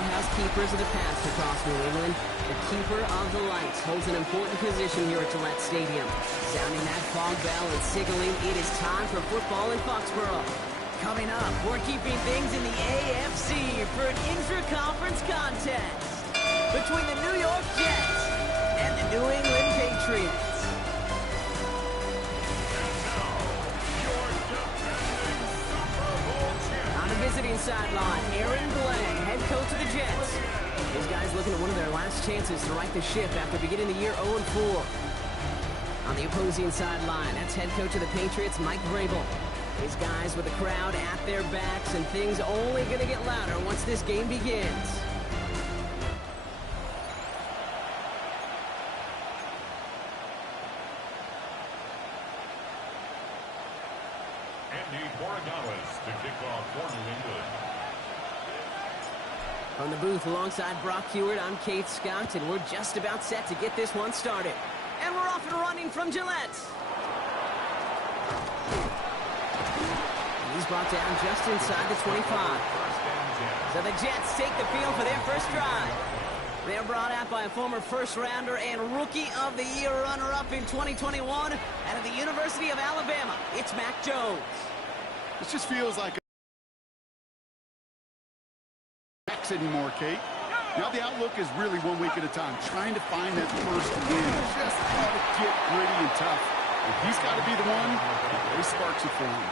lighthouse keepers of the past across New England. The keeper of the lights holds an important position here at Gillette Stadium. Sounding that fog bell and signaling it is time for football in Foxborough. Coming up, we're keeping things in the AFC for an intra-conference contest between the New York Jets and the New England Patriots. On the visiting sideline, Aaron Glenn, head coach of the Jets. These guys looking at one of their last chances to right the ship after beginning the year 0-4. On the opposing sideline, that's head coach of the Patriots, Mike Vrabel. His guys with the crowd at their backs, and things only going to get louder once this game begins. To kick off for New England. From the booth alongside Brock Hewitt, I'm Keith Scott, and we're just about set to get this one started. And we're off and running from Gillette. He's brought down just inside the 25. So the Jets take the field for their first drive. They're brought out by a former first-rounder and Rookie of the Year runner-up in 2021 out of the University of Alabama. It's Mac Jones. This just feels like anymore, Kate. Now the outlook is really 1 week at a time, trying to find that first win. Just got to get gritty and tough. If he's got to be the one, he sparks it for him.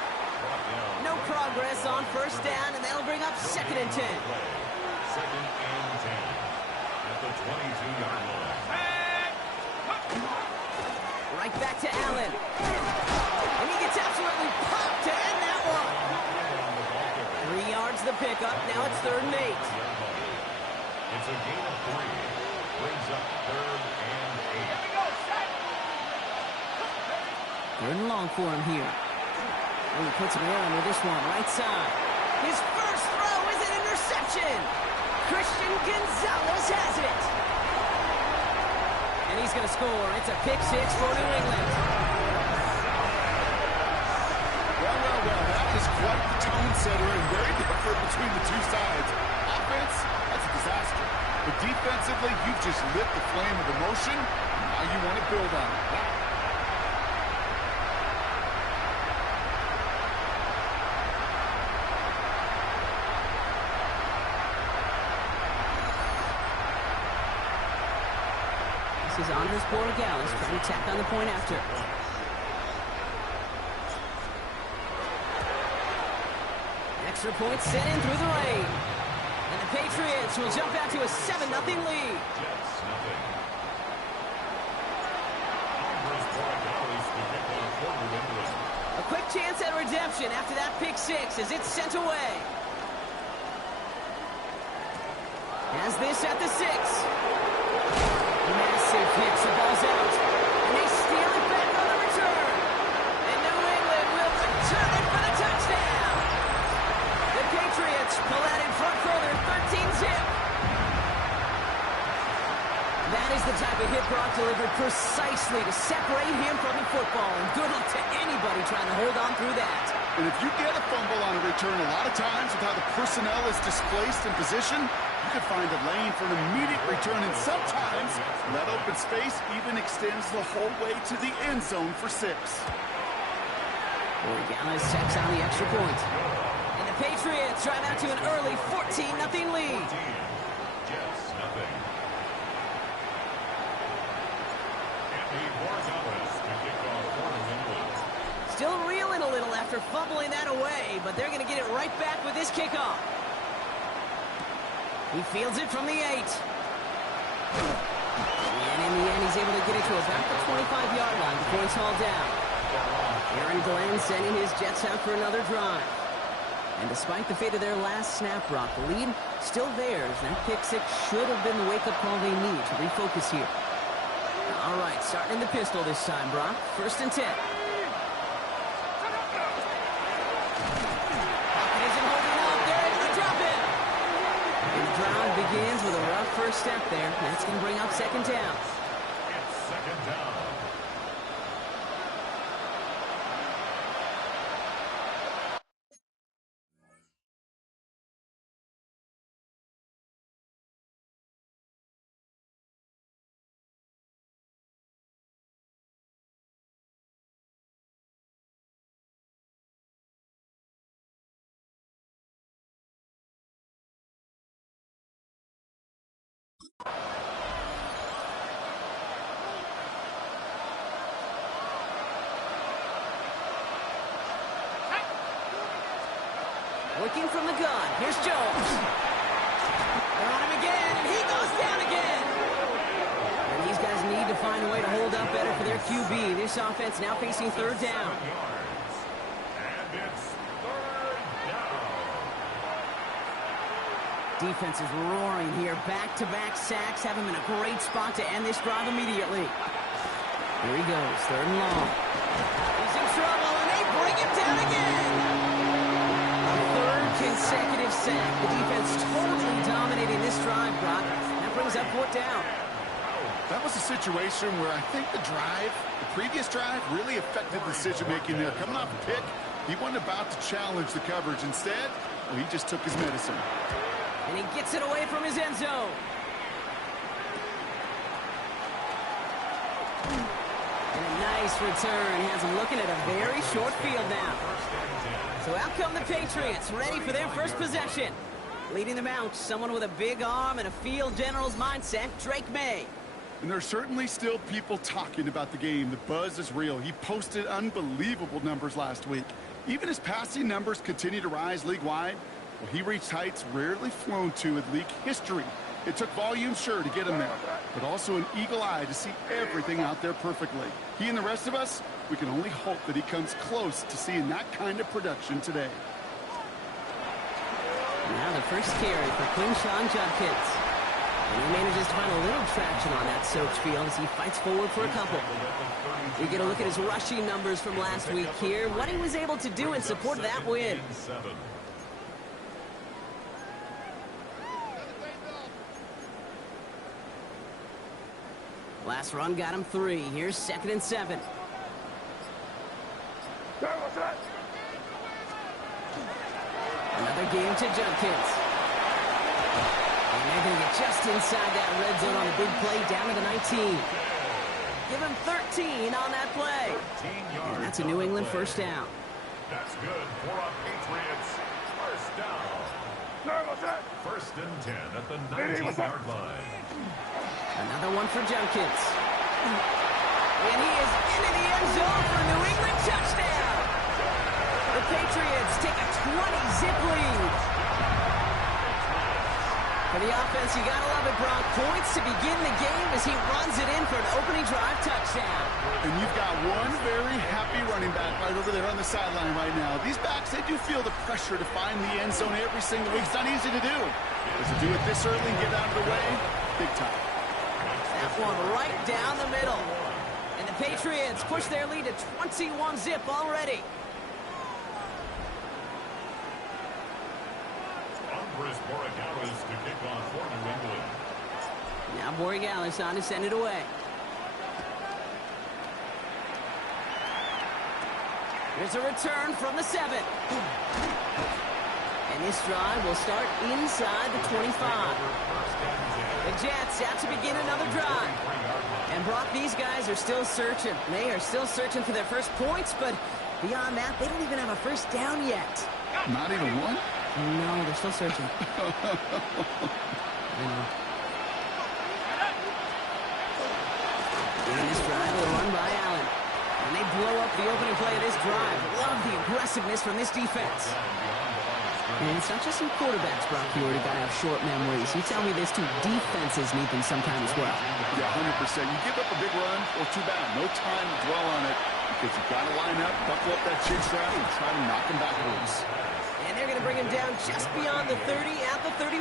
No progress on first down, and that'll bring up 2nd and 10. 2nd and 10 at the 22-yard line. Right back to Allen. And he gets absolutely popped to end that one. 3 yards the pickup. Now it's 3rd and 8. It's a gain of 3. Brings up 3rd and 8. 3rd and long for him here. Oh, he puts him on with this one, right side. His first throw is an interception. Christian Gonzalez has it. And he's going to score. It's a pick 6 for New England. Well, that is quite the tone setter and very different between the two sides. Offense, that's a disaster. But defensively, you've just lit the flame of emotion. Now you want to build on it. This is Andres Borregales trying to tack on the point after. Extra point sent in through the rain. And the Patriots will jump out to a 7-0 lead. Jets nothing. Andres Borregales to kick off for New England. A quick chance at redemption after that pick 6 as it's sent away. Has this at the 6. Massive hits, the ball's out. And they steal it back on the return. And New England will return it for the touchdown. The Patriots pull out in front for their 13-zip. That is the type of hit Brock delivered precisely to separate him from the football. And good luck to anybody trying to hold on through that. And if you get a fumble on a return, a lot of times with how the personnel is displaced in position, you can find a lane for an immediate return, and sometimes that open space even extends the whole way to the end zone for 6. Borregales checks on the extra point. And the Patriots drive out to an early 14-0 lead. Jets nothing. Andy Borregales to kick off for New England. Still reeling a little after fumbling that away, but they're going to get it right back with this kickoff. He fields it from the 8. And in the end, he's able to get it to about the 25-yard line before he's hauled down. Aaron Glenn sending his Jets out for another drive. And despite the fate of their last snap, Brock, the lead still theirs. That pick 6 should have been the wake-up call they need to refocus here. All right, starting in the pistol this time, Brock. 1st and 10. Begins with a rough first step there. That's going to bring up 2nd down. It's 2nd down. Looking from the gun. Here's Jones. They're on him again, and he goes down again. And these guys need to find a way to hold up better for their QB. This offense now facing third down. And it's third down. Defense is roaring here. Back-to-back sacks have him in a great spot to end this drive immediately. Here he goes, third and long. He's in trouble, and they bring him down again. A third consecutive sack. The defense totally dominating this drive, Brock. That brings up fourth down. That was a situation where I think the previous drive, really affected the decision-making there. Coming off a pick, he wasn't about to challenge the coverage. Instead, he just took his medicine. And he gets it away from his end zone. And a nice return has him looking at a very short field now. So out come the Patriots, ready for their first possession. Leading them out, someone with a big arm and a field general's mindset, Drake May. And there's certainly still people talking about the game. The buzz is real. He posted unbelievable numbers last week. Even his passing numbers continue to rise league-wide. Well, he reached heights rarely flown to in league history. It took volume, sure, to get him there, but also an eagle eye to see everything out there perfectly. He and the rest of us, we can only hope that he comes close to seeing that kind of production today. Now the first carry for Quinshawn Judkins. And he manages to find a little traction on that Soach field as he fights forward for a couple. We get a look at his rushing numbers from last week here, what he was able to do in support of that win. Last run got him 3. Here's 2nd and 7. Another game to Judkins. And they're going to get just inside that red zone on a big play down to the 19. Give him 13 on that play. And that's a New England first down. That's good for a Patriots first down. First and 10 at the 19-yard line. Another one for Judkins. And he is into the end zone for a New England touchdown. The Patriots take a 20-zip lead. For the offense, you gotta love it, Brock. Points to begin the game as he runs it in for an opening drive touchdown. And you've got one very happy running back right over there on the sideline right now. These backs, they do feel the pressure to find the end zone every single week. It's not easy to do. But to do it this early and get out of the way, big time. That one right down the middle. And the Patriots push their lead to 21-zip already. To kick off for New England. Now Borregales on to send it away. There's a return from the 7. And this drive will start inside the 25. The Jets out to begin another drive. And Brock, these guys are still searching. They are still searching for their first points, but beyond that, they don't even have a first down yet. Not even one? No, they're still searching. I know. And this drive will run by Allen. And they blow up the opening play of this drive. Love the aggressiveness from this defense. And it's not just some quarterbacks, Brock, you already got to have short memories. You tell me this too, defenses need them sometime as well. Yeah, 100%. You give up a big run, or too bad. No time to dwell on it because you've got to line up, buckle up that chin strap, and try to knock him backwards. And they're going to bring him down just beyond the 30 at the 31.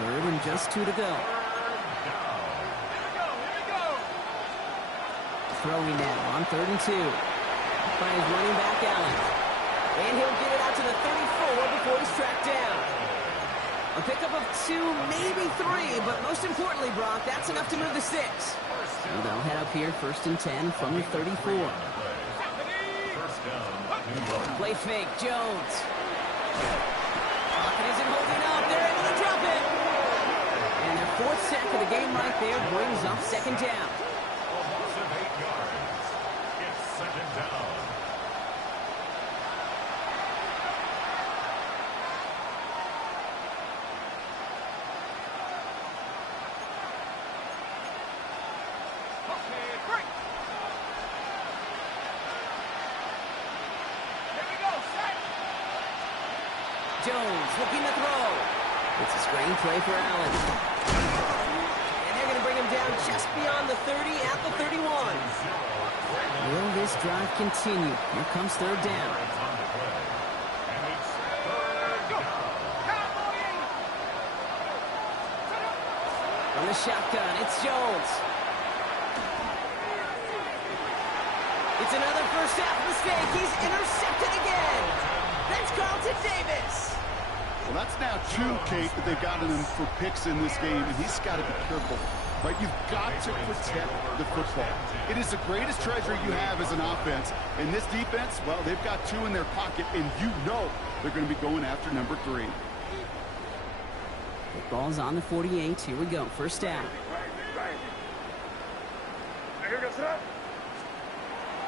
Third and just 2 to go. Throwing now on 3rd and 2. By his running back, Allen. And he'll get it out to the 34 before he's tracked down. A pickup of 2, maybe 3, but most importantly, Brock, that's enough to move the sticks. And they'll head up here 1st and 10 from the 34. Play fake, Jones. Pocket isn't holding up. They're able to drop it. And their 4th sack of the game right there brings up 2nd down. Loss of 8 yards. It's 2nd down. Jones looking to throw. It's a screen play for Allen. And they're going to bring him down just beyond the 30 at the 31. Will this drive continue? Here comes third down. From the shotgun, it's Jones. It's another first half mistake. He's intercepted again. That's Carlton Davis. Well, that's now two, Kate, that they've gotten him for picks in this game, and he's got to be careful. Right? You've got to protect the football. It is the greatest treasure you have as an offense. And this defense, well, they've got two in their pocket, and you know they're going to be going after number 3. The ball's on the 48. Here we go. First down.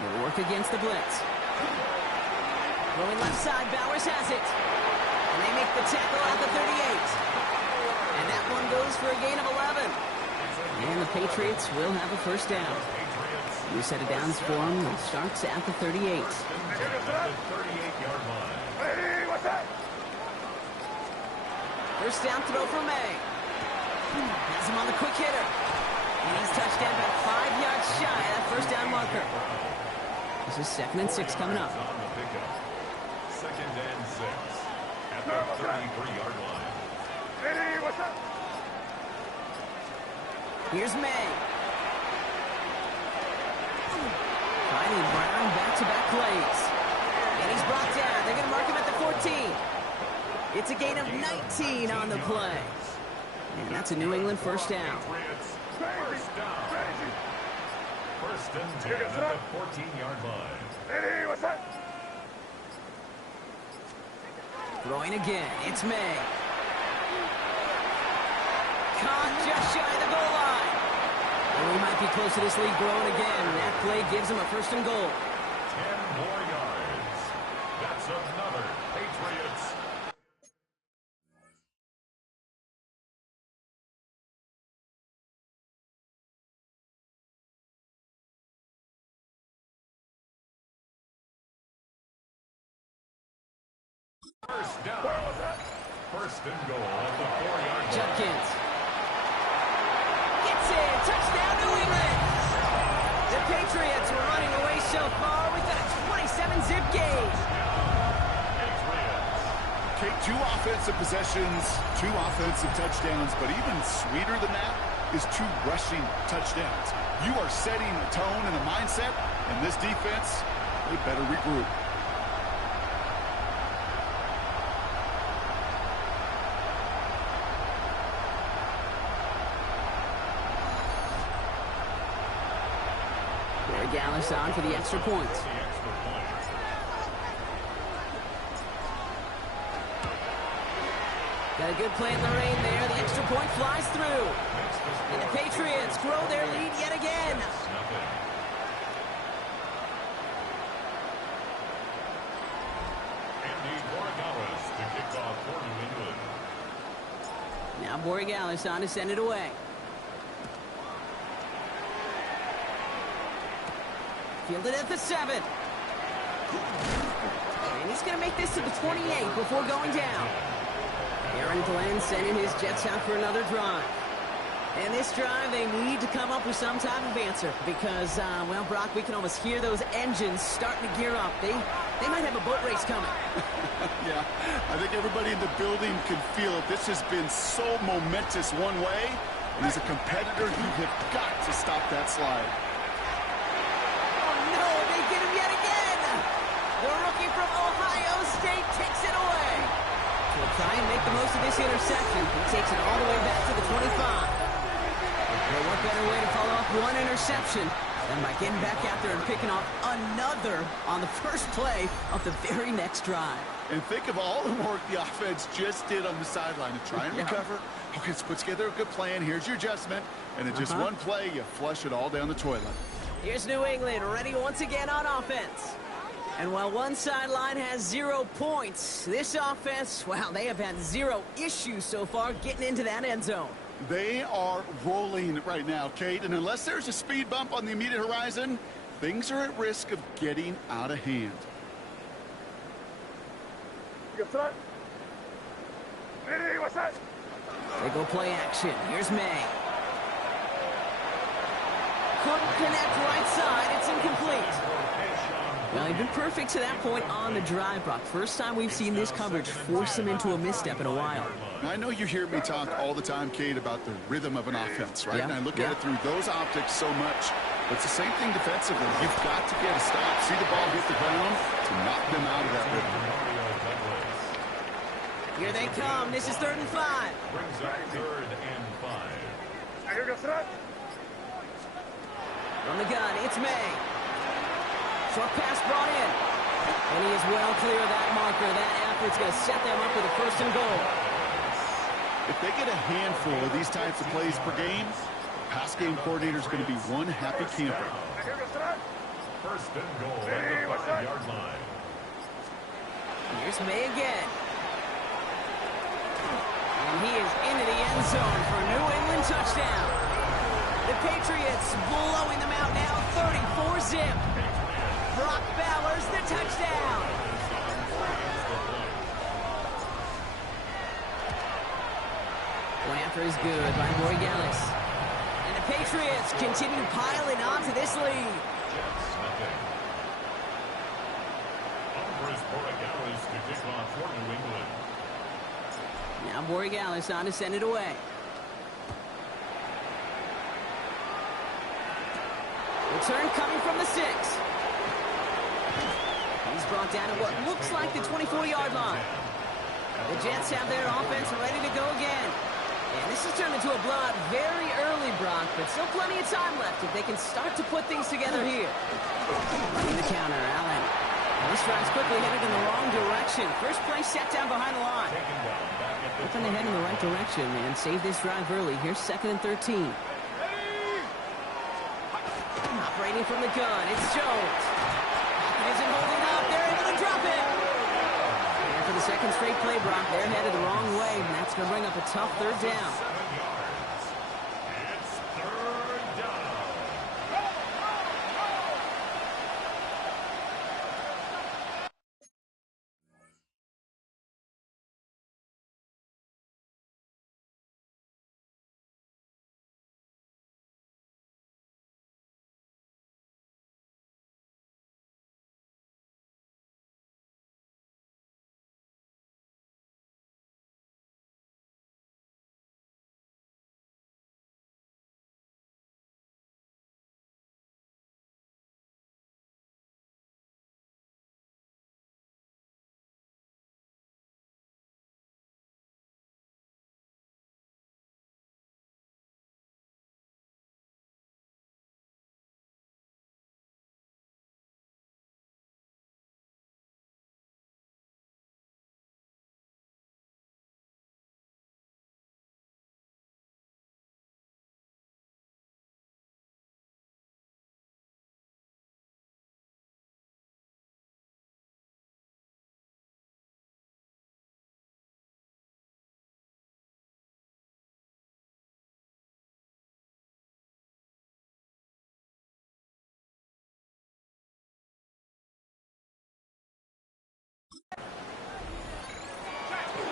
They'll work against the blitz. Going left side, Bowers has it. And they make the tackle at the 38. And that one goes for a gain of 11. And the Patriots will have a first down. New set of downs for them. Starts at the 38. First down throw for May. Has him on the quick hitter. And he's touched down about 5 yards shy of that first down marker. This is 2nd and 6 coming up. 2nd and 6 at the 33-yard line. Here's May. Finding Brown back-to-back plays. And he's brought down. They're going to mark him at the 14. It's a gain of 19 on the play. And that's a New England first down. First and 10 at the 14-yard line. Throwing again. It's May. Caught just shy of the goal line. And we might be close to this lead growing again. That play gives him a first and goal. 10 more yards. That's another Patriots. First down. First and goal at the 4-yard line. Judkins. Gets it. Touchdown, New England. The Patriots were running away so far with a 27-zip gain. Okay, 2 offensive possessions, 2 offensive touchdowns, but even sweeter than that is 2 rushing touchdowns. You are setting a tone and a mindset, and this defense, they better regroup. Gallis on for the extra point. Got a good play in the rain there. The extra point flies through. And the Patriots grow their lead yet again. To kick off for New England. Now Borregales on to send it away. Fielded at the 7. And he's going to make this to the 28 before going down. Aaron Glenn sending his Jets out for another drive. And this drive, they need to come up with some type of answer because, well, Brock, we can almost hear those engines starting to gear up. They might have a boat race coming. Yeah, I think everybody in the building can feel it. This has been so momentous one way, and as a competitor, you have got to stop that slide. The rookie from Ohio State takes it away. He'll try and make the most of this interception. He takes it all the way back to the 25. Well, what better way to follow up one interception than by getting back out there and picking off another on the first play of the very next drive. And think of all the work the offense just did on the sideline to try and recover. Okay, let's put together a good plan. Here's your adjustment. And in just one play, you flush it all down the toilet. Here's New England ready once again on offense. And while one sideline has 0 points, this offense, well, they have had 0 issues so far getting into that end zone. They are rolling right now, Kate, and unless there's a speed bump on the immediate horizon, things are at risk of getting out of hand. They go play action. Here's May. Couldn't connect right side. It's incomplete. Well, he'd been perfect to that point on the drive, Brock. First time we've seen this coverage force him into a misstep in a while. Now, I know you hear me talk all the time, Kate, about the rhythm of an offense, right? Yeah, And I look at it through those optics so much. But it's the same thing defensively. You've got to get a stop, see the ball hit the ground to knock them out of that rhythm. Here they come. This is 3rd and 5. Brings up 3rd and 5. From the gun, it's May. Short pass brought in. And he is well clear of that marker. That effort's going to set them up with a 1st and goal. If they get a handful of these types of plays per game, pass game coordinator is going to be one happy camper. 1st and goal at the 5-yard line. Here's May again. And he is into the end zone for a New England touchdown. The Patriots blowing them out now, 34-zip. Brock Bowers, the touchdown. One after is good by Borregales. And the Patriots continue piling on to this lead. Jets nothing. Chris Borregales to kick off for New England. Now Borregales on to send it away. Return coming from the 6. He's brought down at what looks like the 24-yard line. The Jets have their offense ready to go again. And this has turned into a blowout very early, Brock, but still plenty of time left if they can start to put things together here. Running the counter, Allen. This drive's quickly headed in the wrong direction. First play set down behind the line. Hoping to head in the right direction and save this drive early. Here's 2nd and 13. Operating from the gun, it's Jones. Isn't holding up. They're able to drop it. And for the 2nd straight play, Brock, they're headed the wrong way, and that's going to bring up a tough 3rd down. 7 yards. It's 3rd down.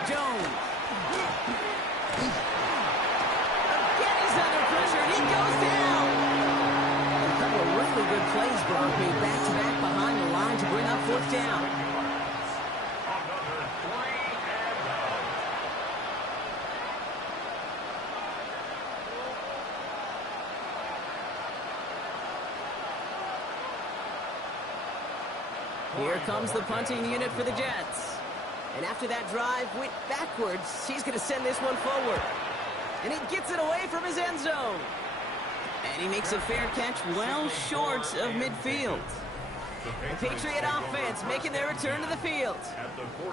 Jones. Again, he's under pressure, and he goes down. A couple of really good plays, Brock, made back-to-back behind the line to bring up 4th down. Another 3 and out. Here comes the punting unit for the Jets. And after that drive went backwards, he's going to send this one forward. And he gets it away from his end zone. And he makes a fair catch well short of midfield. The Patriot offense making their return to the field.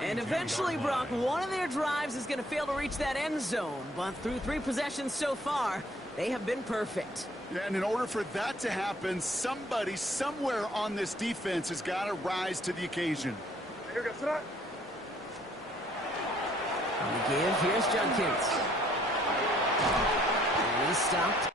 And eventually, Brock, one of their drives is going to fail to reach that end zone. But through 3 possessions so far, they have been perfect. Yeah, and in order for that to happen, somebody somewhere on this defense has got to rise to the occasion. On the give, here's Judkins. And he's stopped.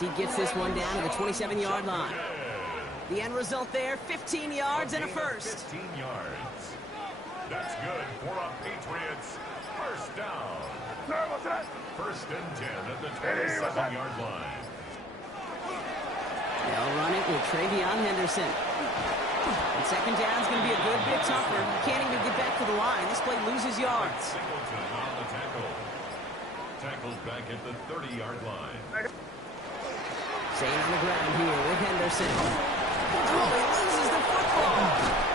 He gets this one down to the 27-yard line. The end result there, 15 yards and a first. 15 yards. That's good for a Patriots first down. First and 10 at the 27-yard line. They'll run it with Travion Henderson. And second down's going to be a good bit tougher. Can't even get back to the line. This play loses yards. Singleton on the tackle. Tackled back at the 30-yard line. Staying on the ground here with Henderson. Oh, he loses the football.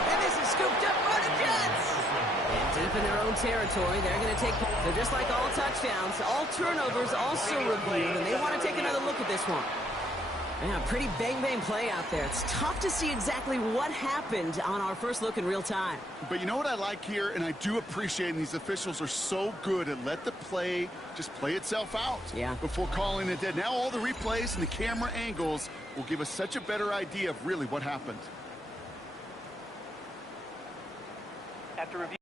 And this is scooped up by the Jets. And deep in their own territory, they're going to take... So just like all touchdowns, all turnovers also reviewed, and they want to take another look at this one. Yeah, pretty bang-bang play out there. It's tough to see exactly what happened on our first look in real time. But you know what I like here, and I do appreciate, and these officials are so good at let the play just play itself out before calling it dead. Now all the replays and the camera angles will give us such a better idea of really what happened. After review.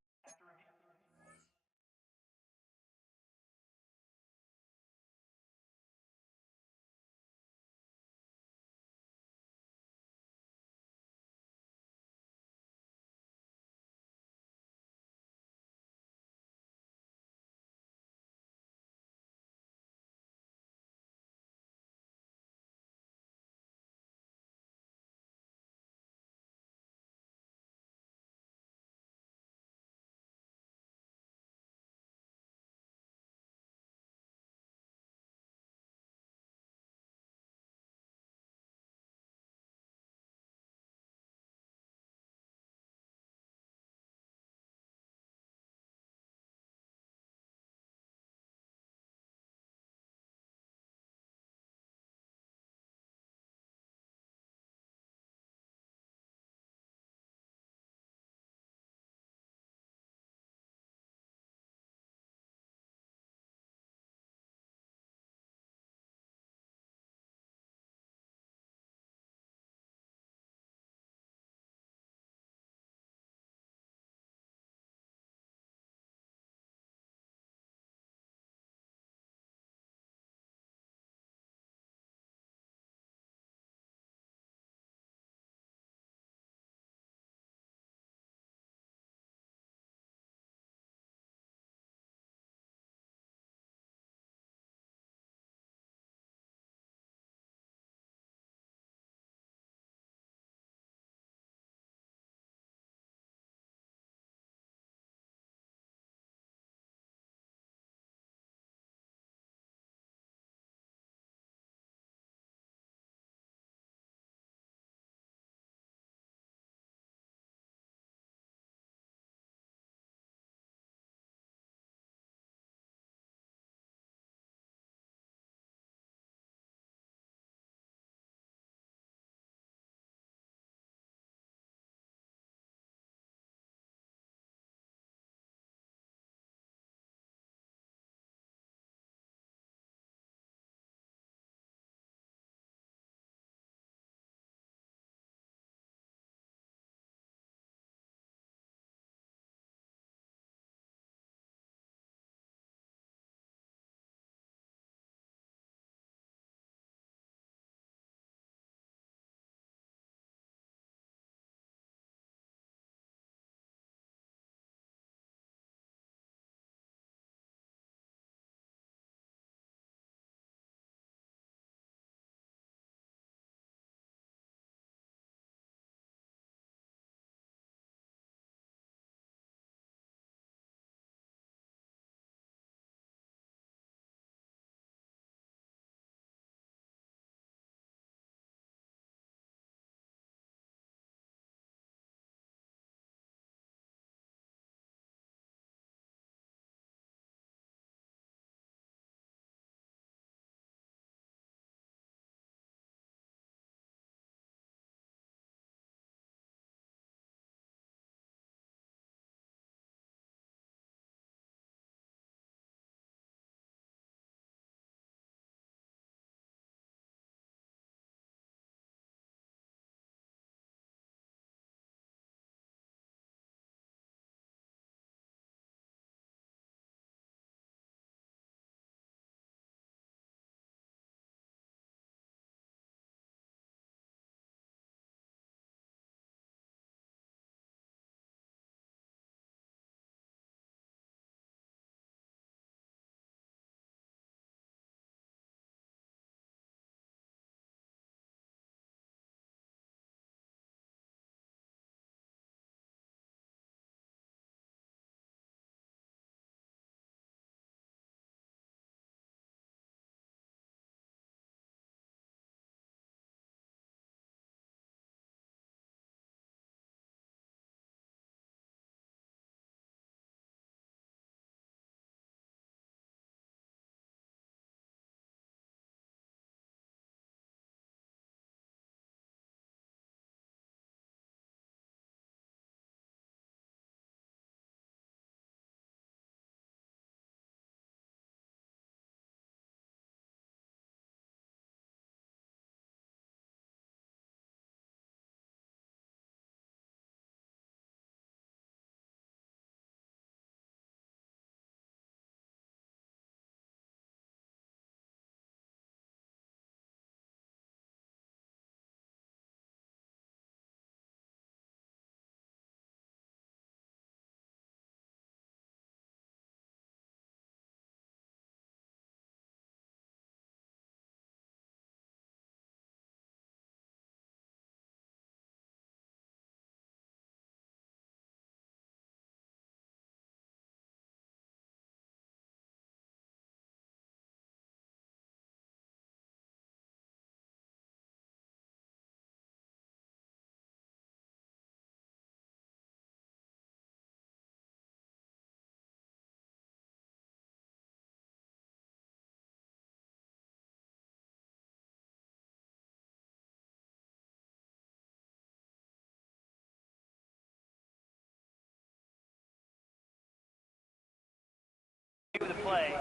the play,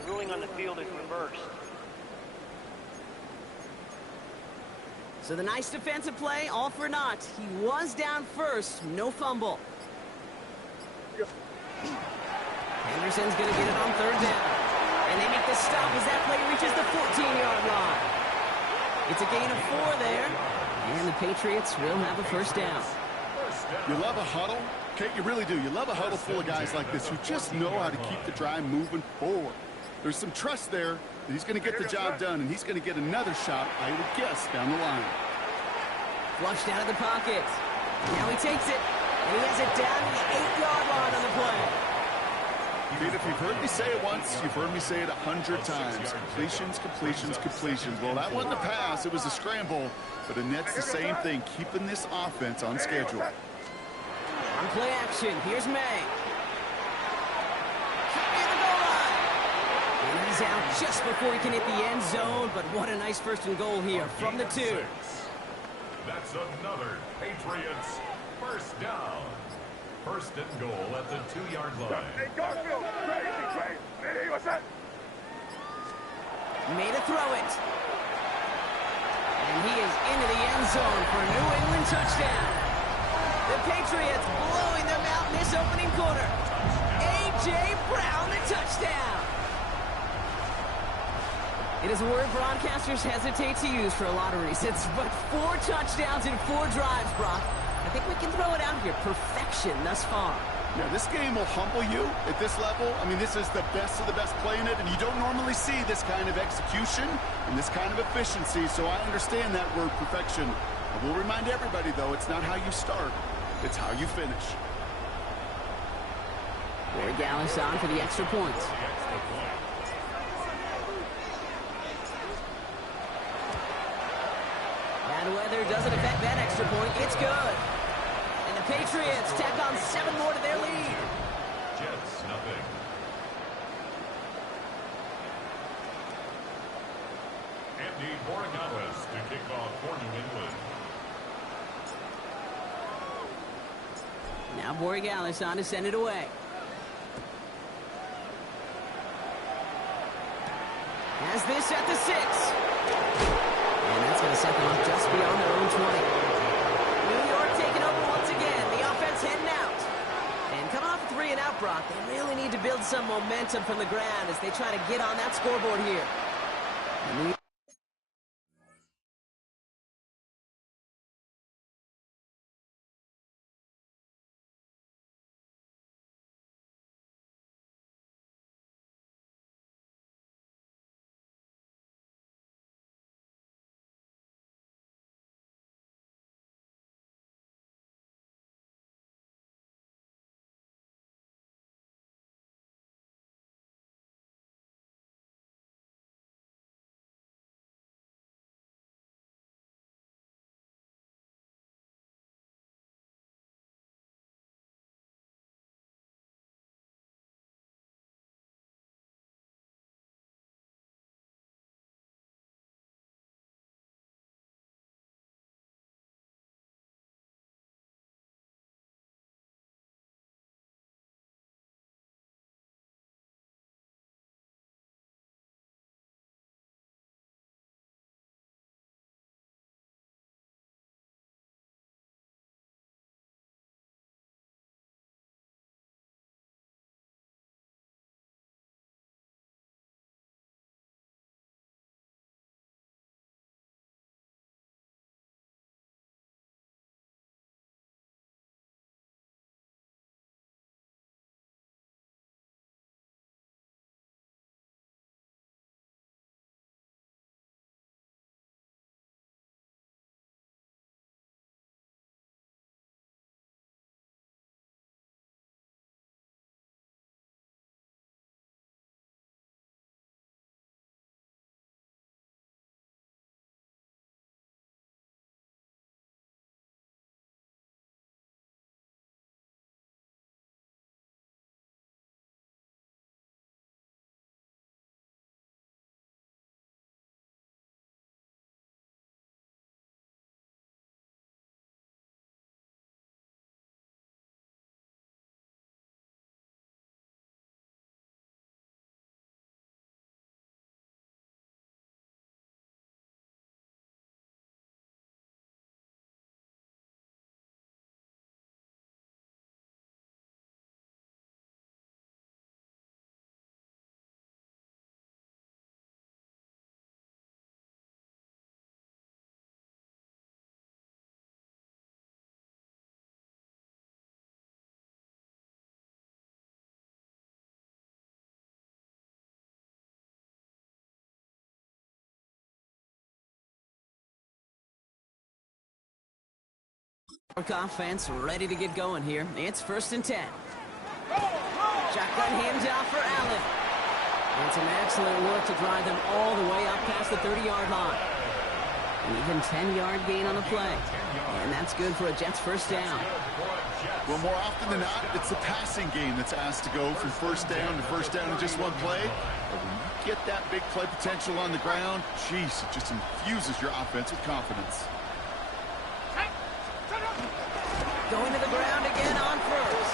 the ruling on the field is reversed. So the nice defensive play, all for naught. He was down first, no fumble. Henderson's going to get it on third down. And they make the stop as that play reaches the 14-yard line. It's a gain of 4 there. And the Patriots will have a first down. You love a huddle? Okay, you really do. You love a huddle full of guys like this who just know how to keep the drive moving forward. There's some trust there that he's going to get the job done, and he's going to get another shot, I would guess, down the line. Flushed out of the pocket. Now he takes it, and he has it down to the 8-yard line on the play. Pete, if you've heard me say it once, you've heard me say it 100 times. Completions, completions, completions. Well, that wasn't a pass. It was a scramble. But Annette's the same thing, keeping this offense on schedule. On play action, here's May. Near the goal line. And he's out just before he can hit the end zone. But what a nice first and goal here from the 2. That's another Patriots first down. First and goal at the 2-yard line. Made a throw it. And he is into the end zone for a New England touchdown. The Patriots blowing them out in this opening quarter. A.J. Brown, the touchdown. It is a word broadcasters hesitate to use for a lot of reasons, but 4 touchdowns in 4 drives, Brock. I think we can throw it out here. Perfection thus far. Yeah, this game will humble you at this level. I mean, this is the best of the best playing it, and you don't normally see this kind of execution and this kind of efficiency, so I understand that word perfection. I will remind everybody, though, it's not how you start, it's how you finish. Corey Gallis on for the extra point. Bad weather doesn't affect that extra point. It's good. And the Patriots tack on 7 more to their lead. Jets, nothing. Andy Borregales to kick off for New England. Now Borregales on to send it away. Has this at the 6. And that's going to set them up just beyond their own 20. New York taking over once again. The offense heading out. And coming off a 3 and out, Brock, they really need to build some momentum from the ground as they try to get on that scoreboard here. Offense ready to get going here. It's 1st and 10. Shotgun handoff for Allen. And some excellent work to drive them all the way up past the 30-yard line. An even 10-yard gain on the play. And that's good for a Jets 1st down. Well, more often than not, it's the passing game that's asked to go from 1st down to 1st down in just one play. But when you get that big play potential on the ground, geez, it just infuses your offense with confidence. Going to the ground again on 1st.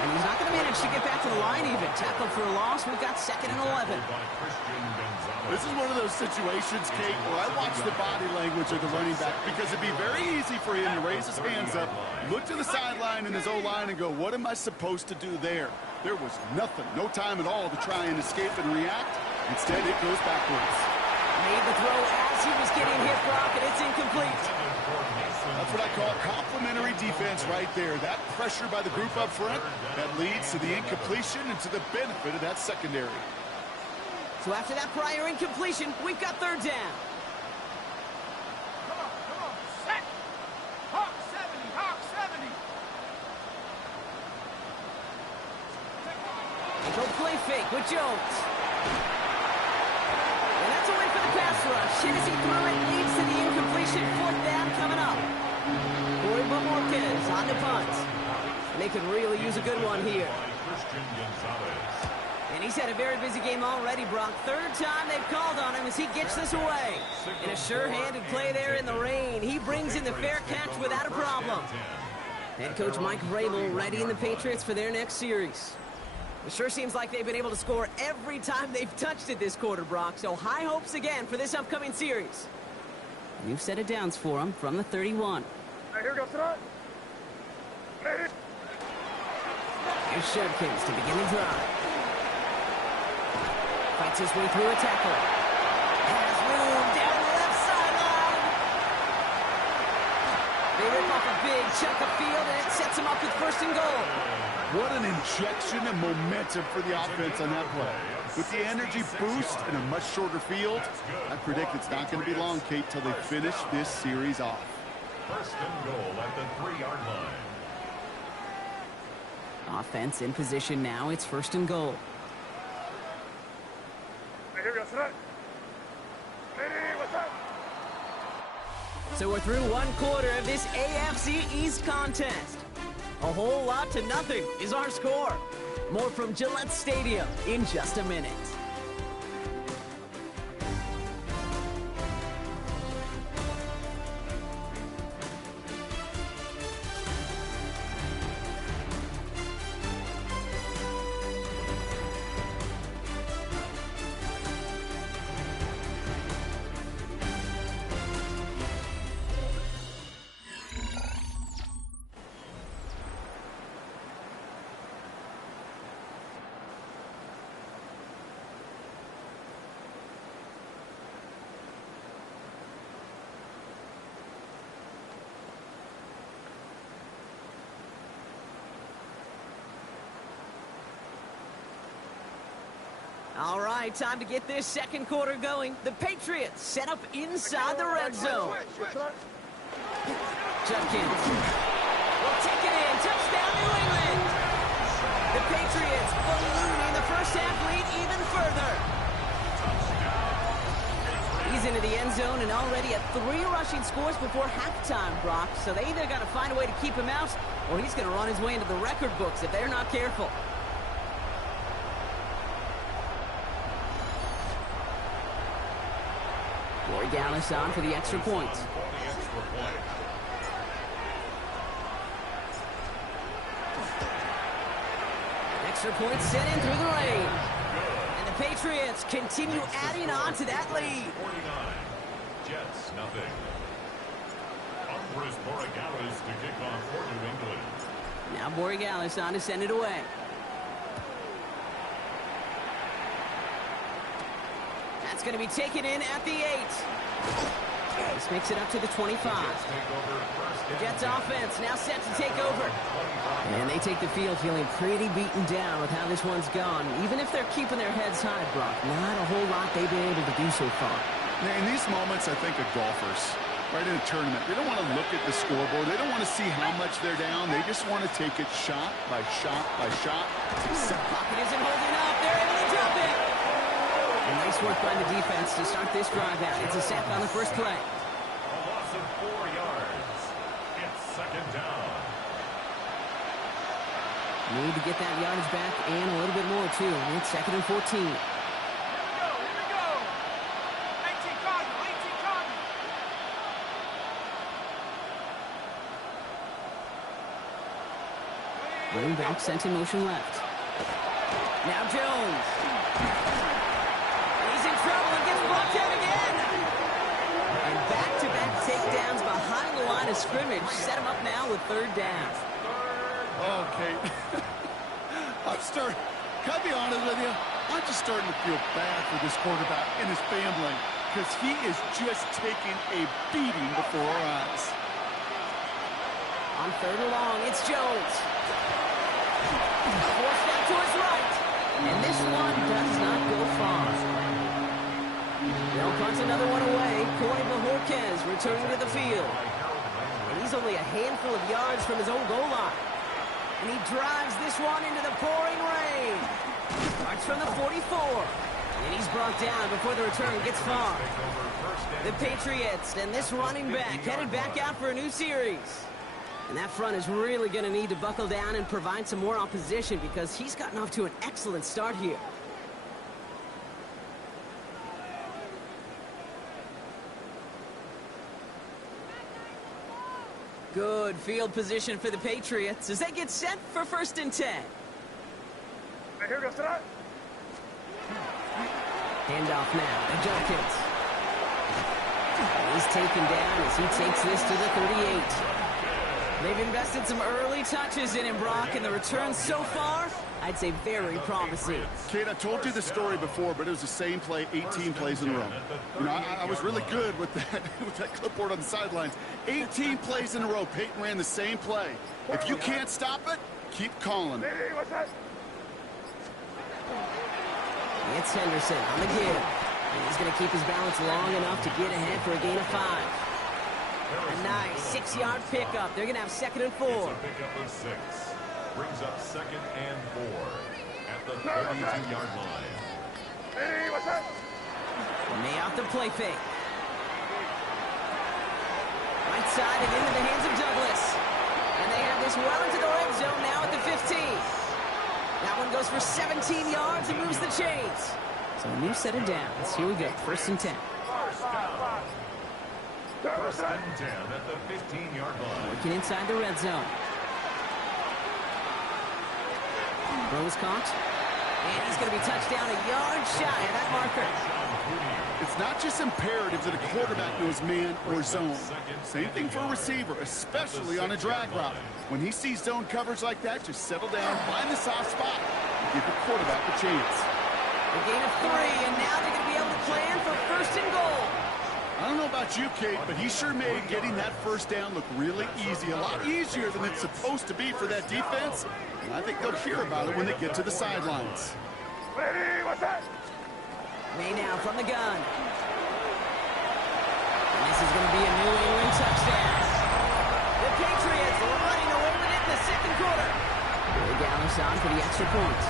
And he's not going to manage to get back to the line even. Tackled for a loss. We've got 2nd and 11. This is one of those situations, Kate, where I watch the body language of the running back because it'd be very easy for him to raise his hands up, look to the sideline in his O-line and go, what am I supposed to do there? There was nothing, no time at all to try and escape and react. Instead, it goes backwards. Made the throw as he was getting hit, Brock, and it's incomplete. That's what I call complimentary defense right there. That pressure by the group up front, that leads to the incompletion and to the benefit of that secondary. So after that prior incompletion, we've got 3rd down. Come on, set. Hawk 70, Hawk 70. Go play fake with Jones. And that's a win for the pass rush. Hit as he threw it, leads to the incompletion. 4th down coming up. Corey Bamorquez on the punt. And they could really use a good one here. And he's had a very busy game already, Brock. 3rd time they've called on him as he gets this away. In a sure-handed play there in the rain. He brings in the fair catch without a problem. Head coach Mike Vrabel readying the Patriots for their next series. It sure seems like they've been able to score every time they've touched it this quarter, Brock. So high hopes again for this upcoming series. You've set it downs for them from the 31. Here goes tonight. Here's Shevkins to begin the drive. Fights his way through a tackle. Has room down the left sideline. They rip off a big chunk of field, and it sets him up with 1st and goal. What an injection of momentum for the offense on that play. With the energy boost and a much shorter field, I predict it's not going to be long, Kate, till they finish this series off. 1st and goal at the 3-yard line. Offense in position now. It's 1st and goal. Here goes tonight. What's up? So we're through one quarter of this AFC East contest. A whole lot to nothing is our score. More from Gillette Stadium in just a minute. All right, time to get this 2nd quarter going. The Patriots set up inside the red zone. Judkins will take it in. Touchdown, New England. The Patriots ballooning the 1st half lead even further. He's into the end zone and already at 3 rushing scores before halftime, Brock. So they either got to find a way to keep him out, or he's going to run his way into the record books if they're not careful. Gallis on for the extra point. Extra point set in through the rain. And the Patriots continue adding on to that lead. 49. Jets, nothing. Andres Borregales to kick off for New England. Now Borregales on to send it away. That's going to be taken in at the 8. This makes it up to the 25. The Jets offense now set to take over. And they take the field feeling pretty beaten down with how this one's gone. Even if they're keeping their heads high, Brock, not a whole lot they've been able to do so far. In these moments, I think of golfers. Right in a tournament, they don't want to look at the scoreboard. They don't want to see how much they're down. They just want to take it shot by shot by shot. Pocket isn't holding up. They're able to drop it. And nice work by the defense to start this drive out. It's a sack on the first play. A loss of 4 yards. It's second down. Need to get that yardage back and a little bit more, too. It's second and 14. Here we go. 18 Cardinal, 18 Cardinal. Running back sent in motion left. Now Jones. He's in trouble and gets blocked out again. And back-to-back takedowns behind the line of scrimmage set him up now with third down. Okay. Can I be honest with you? I'm just starting to feel bad for this quarterback and his family because he is just taking a beating before our eyes. On third and long, it's Jones. Forced out to his right. And this one does not go far. They'll punt another one away. Corey Bajorquez returning to the field. And he's only a handful of yards from his own goal line. And he drives this one into the pouring rain. Starts from the 44. And he's brought down before the return gets far. The Patriots and this running back headed back out for a new series. And that front is really going to need to buckle down and provide some more opposition because he's gotten off to an excellent start here. Good field position for the Patriots as they get set for first and 10. Here goes that. Handoff now to Jenkins. He's taken down as he takes this to the 38. They've invested some early touches in him, Brock, and the return so far, I'd say very promising. Kate, I told you the story before, but it was the same play 18 plays in a row. You know, I was really good with that clipboard on the sidelines. 18 plays in a row. Peyton ran the same play. If you can't stop it, keep calling. Hey, what's that? It's Henderson on the give. He's going to keep his balance long enough to get ahead for a gain of 5. A nice 6-yard pickup. They're going to have second and 4. It's a pickup of 6. Brings up second and 4 at the 32-yard line. Hey, what's that? May off the play fake. Right side and into the hands of Douglas. And they have this well into the red zone now at the 15. That one goes for 17 yards and moves the chains. So a new set of downs. Here we go. First and 10. First and 10 at the 15-yard line. Working inside the red zone. Throws caught. And he's going to be touched down a yard shy of that marker. It's not just imperative that a quarterback knows man or zone. Same thing for a receiver, especially on a drag route. When he sees zone coverage like that, just settle down, find the soft spot, and give the quarterback a chance. A gain of 3, and now they're going to be able to plan for first and goal. I don't know about you, Kate, but he sure made getting that first down look really easy. A lot easier than it's supposed to be for that defense. And I think they'll hear about it when they get to the sidelines. Hey, what's that? May now from the gun. And this is going to be a New England touchdown. The Patriots running away with it in the second quarter. Billy Gallis on for the extra point.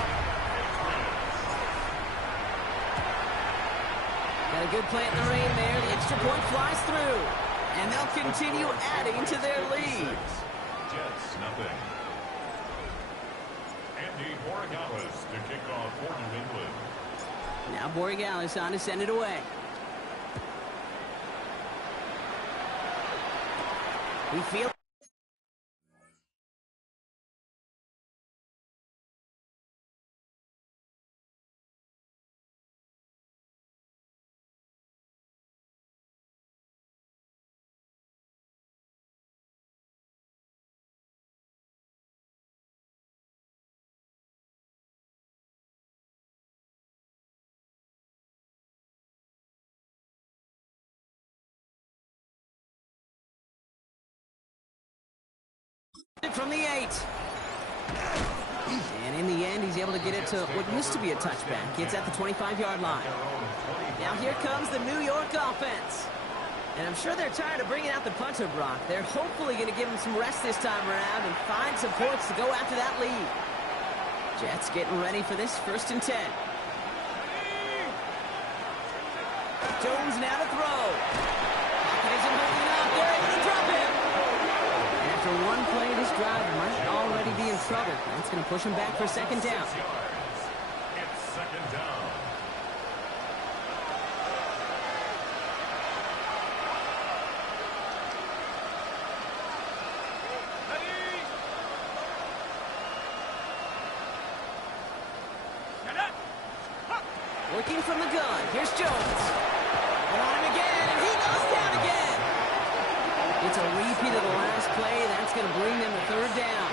Got a good plant in the rain there. The extra point flies through. And they'll continue adding to their lead. Jets, nothing. Andy Borregales to kick off for New England. Now Borregales on to send it away. We feel... from the 8. And in the end, he's able to get it to what used to be a touchback. It's at the 25-yard line. Now here comes the New York offense. And I'm sure they're tired of bringing out the punter, Brock. They're hopefully going to give him some rest this time around and find some points to go after that lead. Jets getting ready for this 1st and 10. Jones now to throw. Pocket isn't holding up. They're able to drop him. And after one play, this drive might already be in trouble. That's going to push him back for 2nd down. It's 2nd down. Looking from the gun. Here's Jones. On him again, and he goes down again. It's a repeat of the last play. That's going to bring them to 3rd down.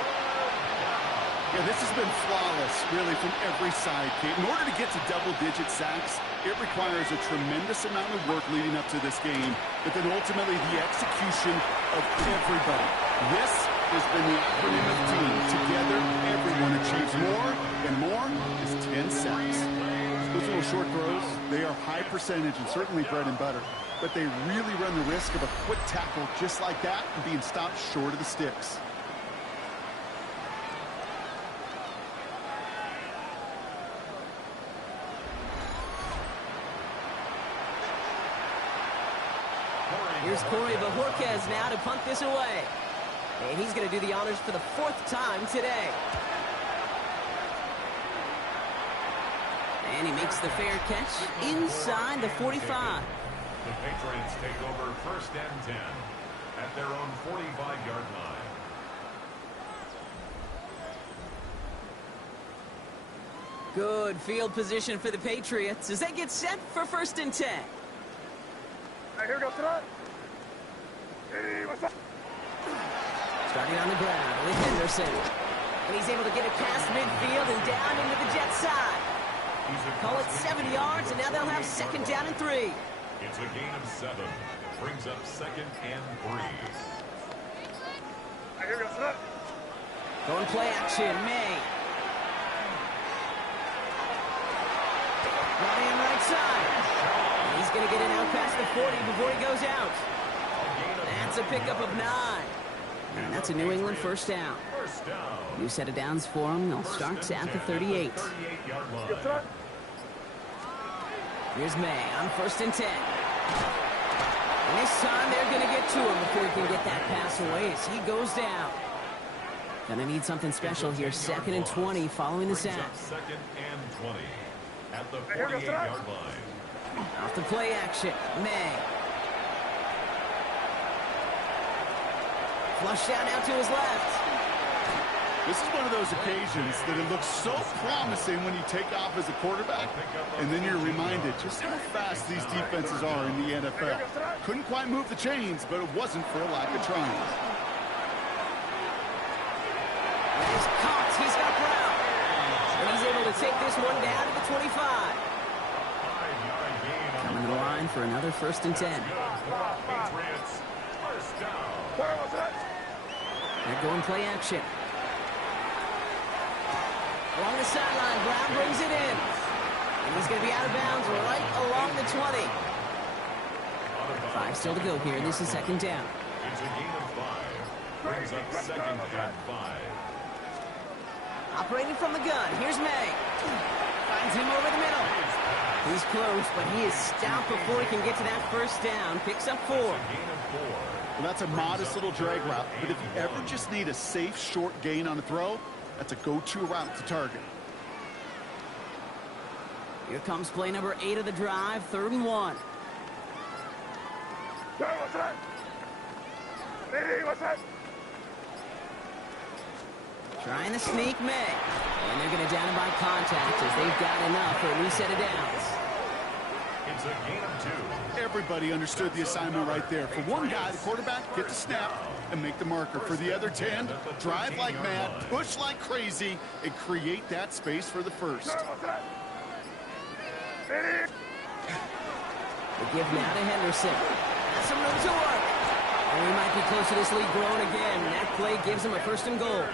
Yeah, this has been flawless, really, from every side, Kate. In order to get to double-digit sacks, it requires a tremendous amount of work leading up to this game, but then ultimately the execution of everybody. This has been the acronym of team. Together, everyone achieves more, and more is 10 sacks. Those little short throws, they are high percentage and certainly bread and butter, but they really run the risk of a quick tackle just like that and being stopped short of the sticks. Here's Corey Bajorquez now to punt this away. And he's going to do the honors for the 4th time today. And he makes the fair catch inside the 45. The Patriots take over 1st and 10 at their own 45-yard line. Good field position for the Patriots as they get set for 1st and 10. Here we go, Trot. Hey, what's up? Starting on the ground with Henderson. And he's able to get it past midfield and down into the Jets side. Call it 7 yards, and now they'll have 2nd down and 3. It's a gain of 7. Brings up 2nd and 3. Here we go, Trot. Going play action, May. Brought in right side. And he's going to get it out past the 40 before he goes out. That's a pickup of 9. And that's a New England 1st down. New set of downs for them. They'll start at the 38. Here's May on 1st and 10. And this time they're going to get to him before he can get that pass away as he goes down. Gonna need something special here. 2nd and 20 following the sack. 2nd and 20 at the 48-yard line. Off the play action, May. Flush down out to his left. This is one of those occasions that it looks so promising when you take off as a quarterback, and then you're reminded just how fast these defenses are in the NFL. Couldn't quite move the chains, but it wasn't for a lack of trying. He's caught. He's got Brown. And he's able to take this one down to the 25. Coming to the line for another 1st and 10. Patriots, 1st down. They're going play action. Along the sideline, Brown brings it in. And he's going to be out of bounds right along the 20. 5 still to go here. This is 2nd down. It's a gain of 5. Brings up 2nd and 5. Operating from the gun. Here's May. Finds him over the middle. He's close, but he is stopped before he can get to that 1st down. Picks up 4. Gain of 4. Well, that's a modest little drag route, but if you ever just need a safe, short gain on a throw, that's a go-to route to target. Here comes play number 8 of the drive, 3rd and 1. What's that? Hey, what's that? Trying to sneak May. And they're going to down him by contact as they've got enough for a new set of downs. It's a gain of 2. Everybody understood the assignment right there. For one guy, the quarterback, get the snap and make the marker. For the other 10, drive like mad, push like crazy, and create that space for the 1st. The give now to Henderson. Has some room to work. And we might be close to this lead growing again. That play gives him a 1st and goal.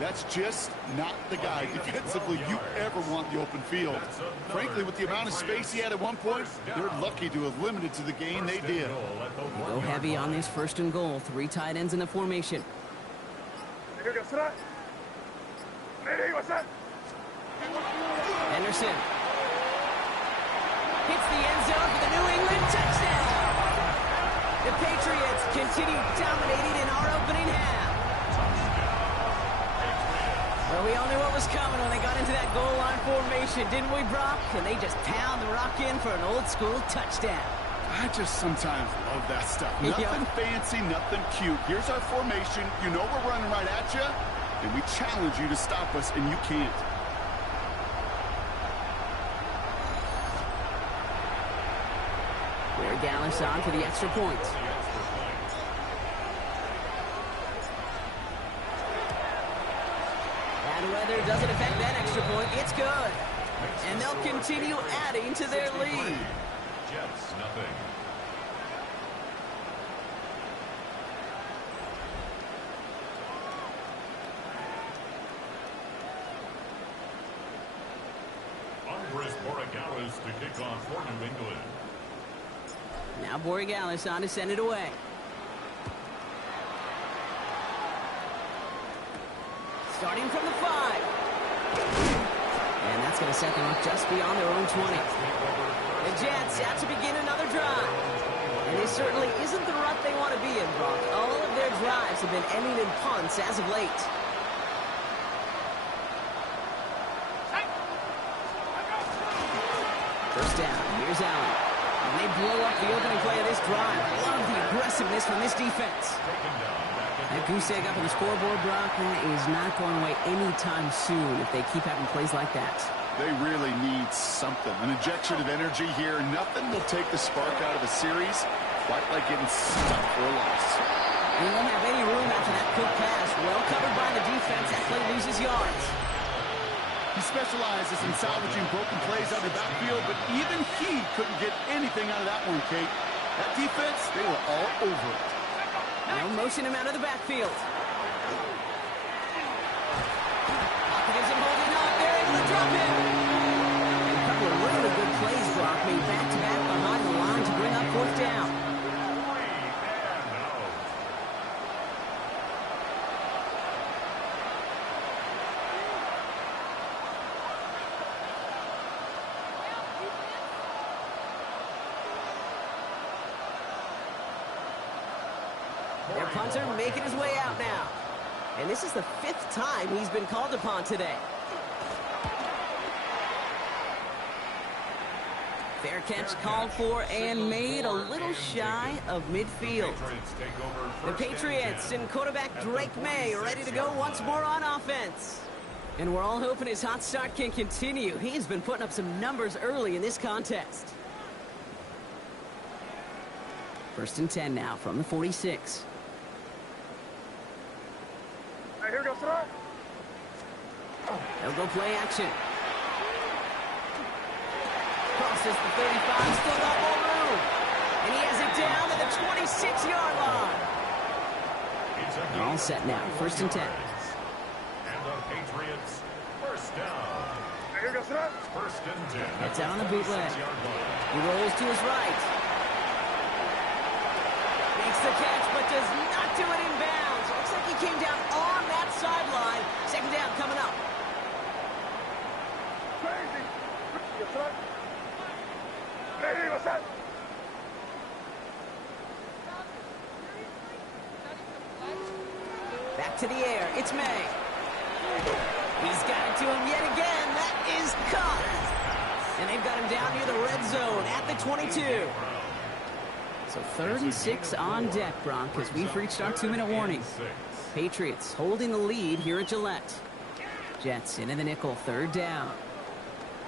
That's just not the guy defensively you ever want the open field. Frankly, with the amount of space he had at one point, they're lucky to have limited to the gain they did. They go heavy on this 1st and goal. 3 tight ends in the formation. Henderson hits the end zone for the New England touchdown. The Patriots continue dominating in our opening half. Well, we all knew what was coming when they got into that goal line formation, didn't we, Brock? And they just pound the rock in for an old-school touchdown. I just sometimes love that stuff. Nothing fancy, nothing cute. Here's our formation. You know we're running right at you, and we challenge you to stop us, and you can't. Gallus on for the extra point. Bad weather doesn't affect that extra point. It's good. And they'll continue adding to their lead. Jets, nothing. Andres Borregales to kick off for New England. Now Borregales on to send it away. Starting from the 5. And that's going to set them up just beyond their own 20. The Jets out to begin another drive. And this certainly isn't the rut they want to be in, Brock. All of their drives have been ending in punts as of late. First down. Here's Allen. And they blow up the opening play of this drive. Love the aggressiveness from this defense. That goose egg up on the scoreboard, Brock, that is not going away anytime soon if they keep having plays like that. They really need something. An injection of energy here. Nothing will take the spark out of a series quite like getting stuck for a loss. They won't have any room after that quick pass. Well covered by the defense. That play loses yards. He specializes in salvaging broken plays out of the backfield, but even he couldn't get anything out of that one, Kate. That defense, they were all over it. Now motion him out of the backfield. Gives him holding up. They're able to drop him. A couple of really good plays, Brock, made back-to-back behind the line to bring up 4th down. Their punter making his way out now. And this is the 5th time he's been called upon today. Fair catch called for and made a little shy of midfield. The Patriots and quarterback Drake May ready to go once more on offense. And we're all hoping his hot start can continue. He's been putting up some numbers early in this contest. 1st and 10 now from the 46. Here we go, sir. They'll go play action. Crosses the 35, still got more room. And he has it down to the 26-yard line. All set now, 1st and 10. And the Patriots, 1st down. Here we go, sir. 1st and 10. It's out on the bootleg. He rolls to his right. Makes the catch, but does not do it in bounds. Looks like he came down on that sideline. 2nd down coming up. Crazy. Yes, sir. Ready, what's that? Back to the air. It's May. He's got it to him yet again. That is caught. And they've got him down near the red zone at the 22. So 3rd and 6 on deck, Brock, as we've reached our 2-minute warning. Patriots holding the lead here at Gillette. Jets into the nickel, 3rd down.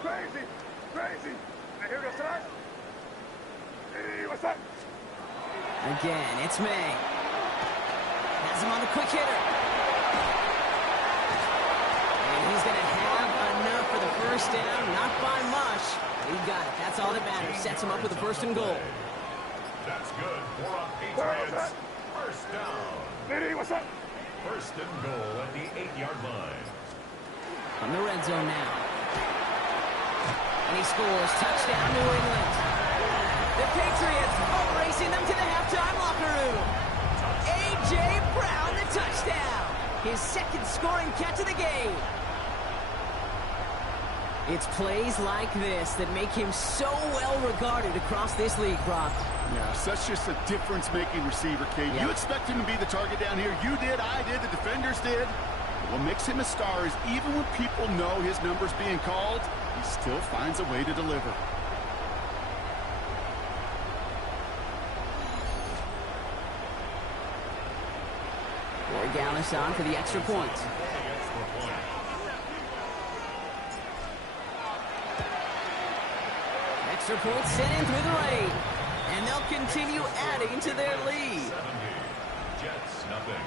Crazy. Crazy. Here we go, sir. Hey, what's that? Again, it's May. Has him on the quick hitter. And he's going to have enough for the 1st down. Not by much. He got it. That's all that matters. Sets him up with a 1st and goal. That's good. 4 on Patriots. 1st down. Lady, what's that? First and goal at the 8-yard line. From the red zone now. And he scores. Touchdown, New England. The Patriots boat racing them to the halftime locker room. A.J. Brown, the touchdown. His second scoring catch of the game. It's plays like this that make him so well regarded across this league, Brock. Yeah, such just a difference-making receiver, Kate. Yep. You expect him to be the target down here. You did, I did, the defenders did. What makes him a star is even when people know his number's being called, he still finds a way to deliver. Gallus on for the extra point. Extra point sent in through the rain. And they'll continue adding to their lead. 70. Jets, nothing.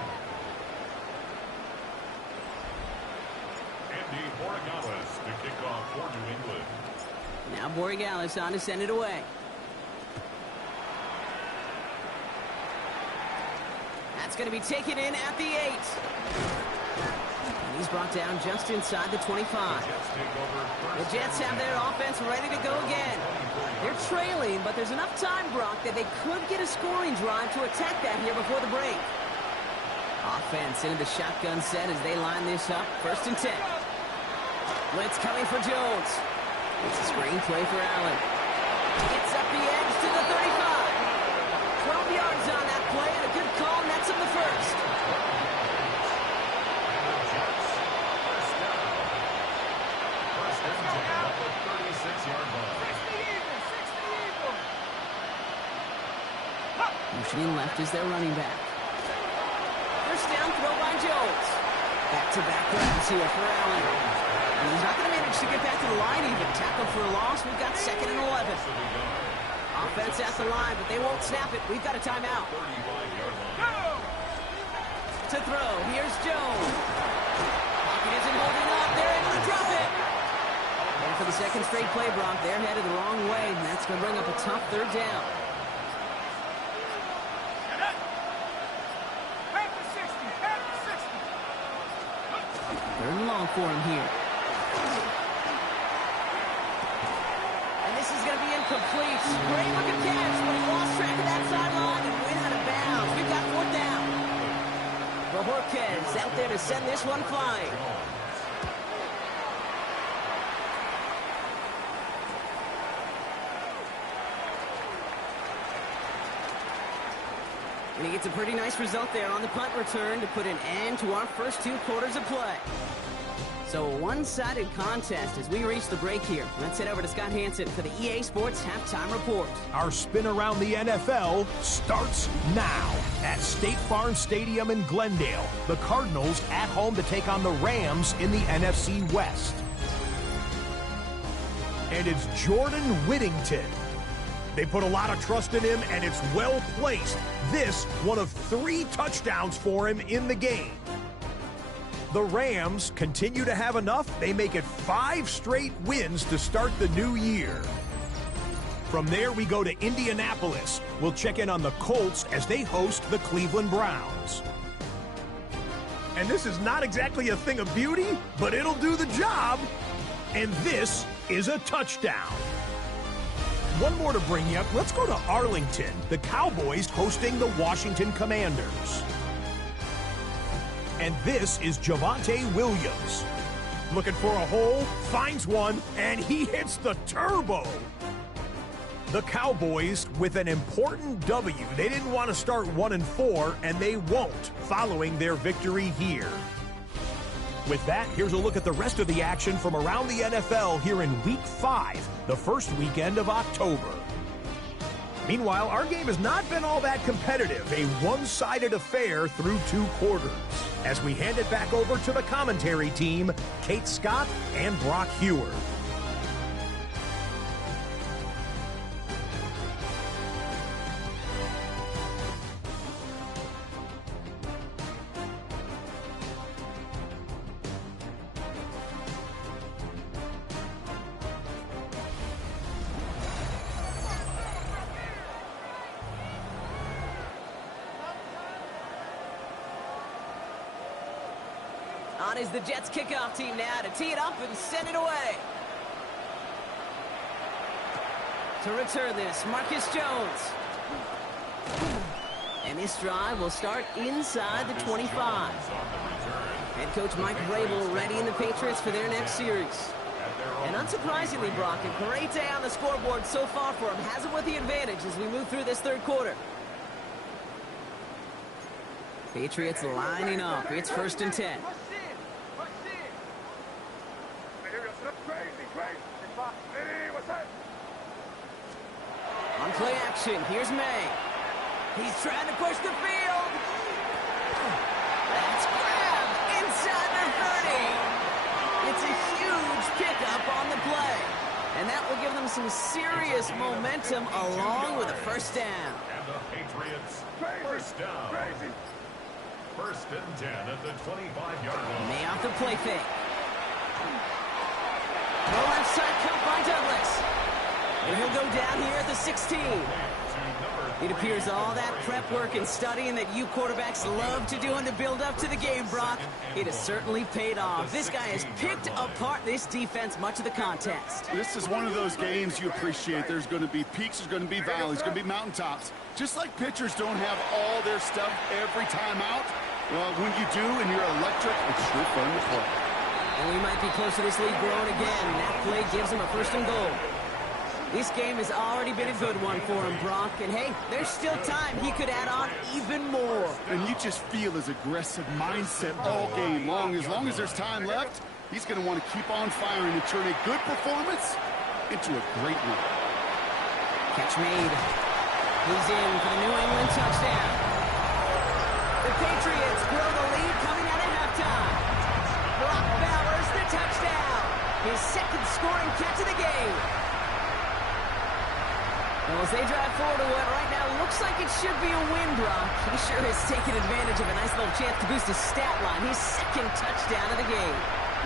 Andy Borregales to kick off for New England. Now Borregales on to send it away. That's going to be taken in at the 8. And he's brought down just inside the 25. The Jets have their offense ready to go again. They're trailing, but there's enough time, Brock, that they could get a scoring drive to attack that here before the break. Offense into the shotgun set as they line this up. First and 10. Blitz coming for Jones. It's a screen play for Allen. Gets up the edge to the 35. 12 yards on that play, and a good call nets him the first. Motioning left is their running back. First down throw by Jones. Back-to-back runs here for Allen. And he's not going to manage to get back to the line even. Tackle for a loss. We've got 2nd and 11. Offense at the line, but they won't snap it. We've got a timeout. To throw. Here's Jones. Pocket isn't holding up. They're able to drop it. And for the second straight play, Brock, they're headed the wrong way, and that's going to bring up a tough 3rd down. Third and long for him here. And this is going to be incomplete. Great looking catch, but he lost track of that sideline and went out of bounds. We've got 4th down. Bojorquez out there to send this one flying. And he gets a pretty nice result there on the punt return to put an end to our first 2 quarters of play. So a one-sided contest as we reach the break here. Let's head over to Scott Hansen for the EA Sports Halftime Report. Our spin around the NFL starts now at State Farm Stadium in Glendale. The Cardinals at home to take on the Rams in the NFC West. And it's Jordan Whittington. They put a lot of trust in him, and it's well placed. This, one of 3 touchdowns for him in the game. The Rams continue to have enough. They make it 5 straight wins to start the new year. From there, we go to Indianapolis. We'll check in on the Colts as they host the Cleveland Browns. And this is not exactly a thing of beauty, but it'll do the job. And this is a touchdown. One more to bring you up. Let's go to Arlington. The Cowboys hosting the Washington Commanders. And this is Javonte Williams. Looking for a hole, finds one, and he hits the turbo. The Cowboys with an important W. They didn't want to start 1-4, and they won't following their victory here. With that, here's a look at the rest of the action from around the NFL here in Week 5, the first weekend of October. Meanwhile, our game has not been all that competitive, a one-sided affair through 2 quarters. As we hand it back over to the commentary team, Kate Scott and Brock Hewer. On is the Jets kickoff team now to tee it up and send it away. To return this, Marcus Jones. And this drive will start inside the 25. Head coach Mike Vrabel ready in the Patriots for their next series. And unsurprisingly, Brock, a great day on the scoreboard so far for him. Has him with the advantage as we move through this third quarter. Patriots lining up. It's 1st and 10. On play action, here's May. He's trying to push the field. That's grabbed inside the 30. It's a huge pickup on the play. And that will give them some serious momentum along with a first down. And the Patriots, first down. 1st and 10 at the 25-yard line. May off the play fake. The left side cut by Douglas. And he'll go down here at the 16. It appears all that prep work and studying that you quarterbacks love to do in the build-up to the game, Brock, it has certainly paid off. This guy has picked apart this defense much of the contest. This is one of those games you appreciate. There's going to be peaks, there's going to be valleys, going to be mountaintops. Just like pitchers don't have all their stuff every time out, well, when you do and you're electric, it's sure fun to play. And we might be close to this lead growing again. That play gives him a 1st and goal. This game has already been a good one for him, Brock. And, hey, there's still time. He could add on even more. And you just feel his aggressive mindset all game long. As long as there's time left, he's going to want to keep on firing and turn a good performance into a great one. Catch made. He's in for the New England touchdown. The Patriots grow the lead coming out of halftime. Brock Bowers, the touchdown. His 2nd scoring catch of the game. Well, as they drive forward to what right now looks like it should be a win, Brock, he sure has taken advantage of a nice little chance to boost his stat line. His 2nd touchdown of the game.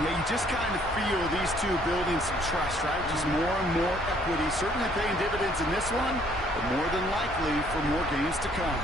Yeah, you just kind of feel these two building some trust, right? Just more and more equity. Certainly paying dividends in this one, but more than likely for more games to come.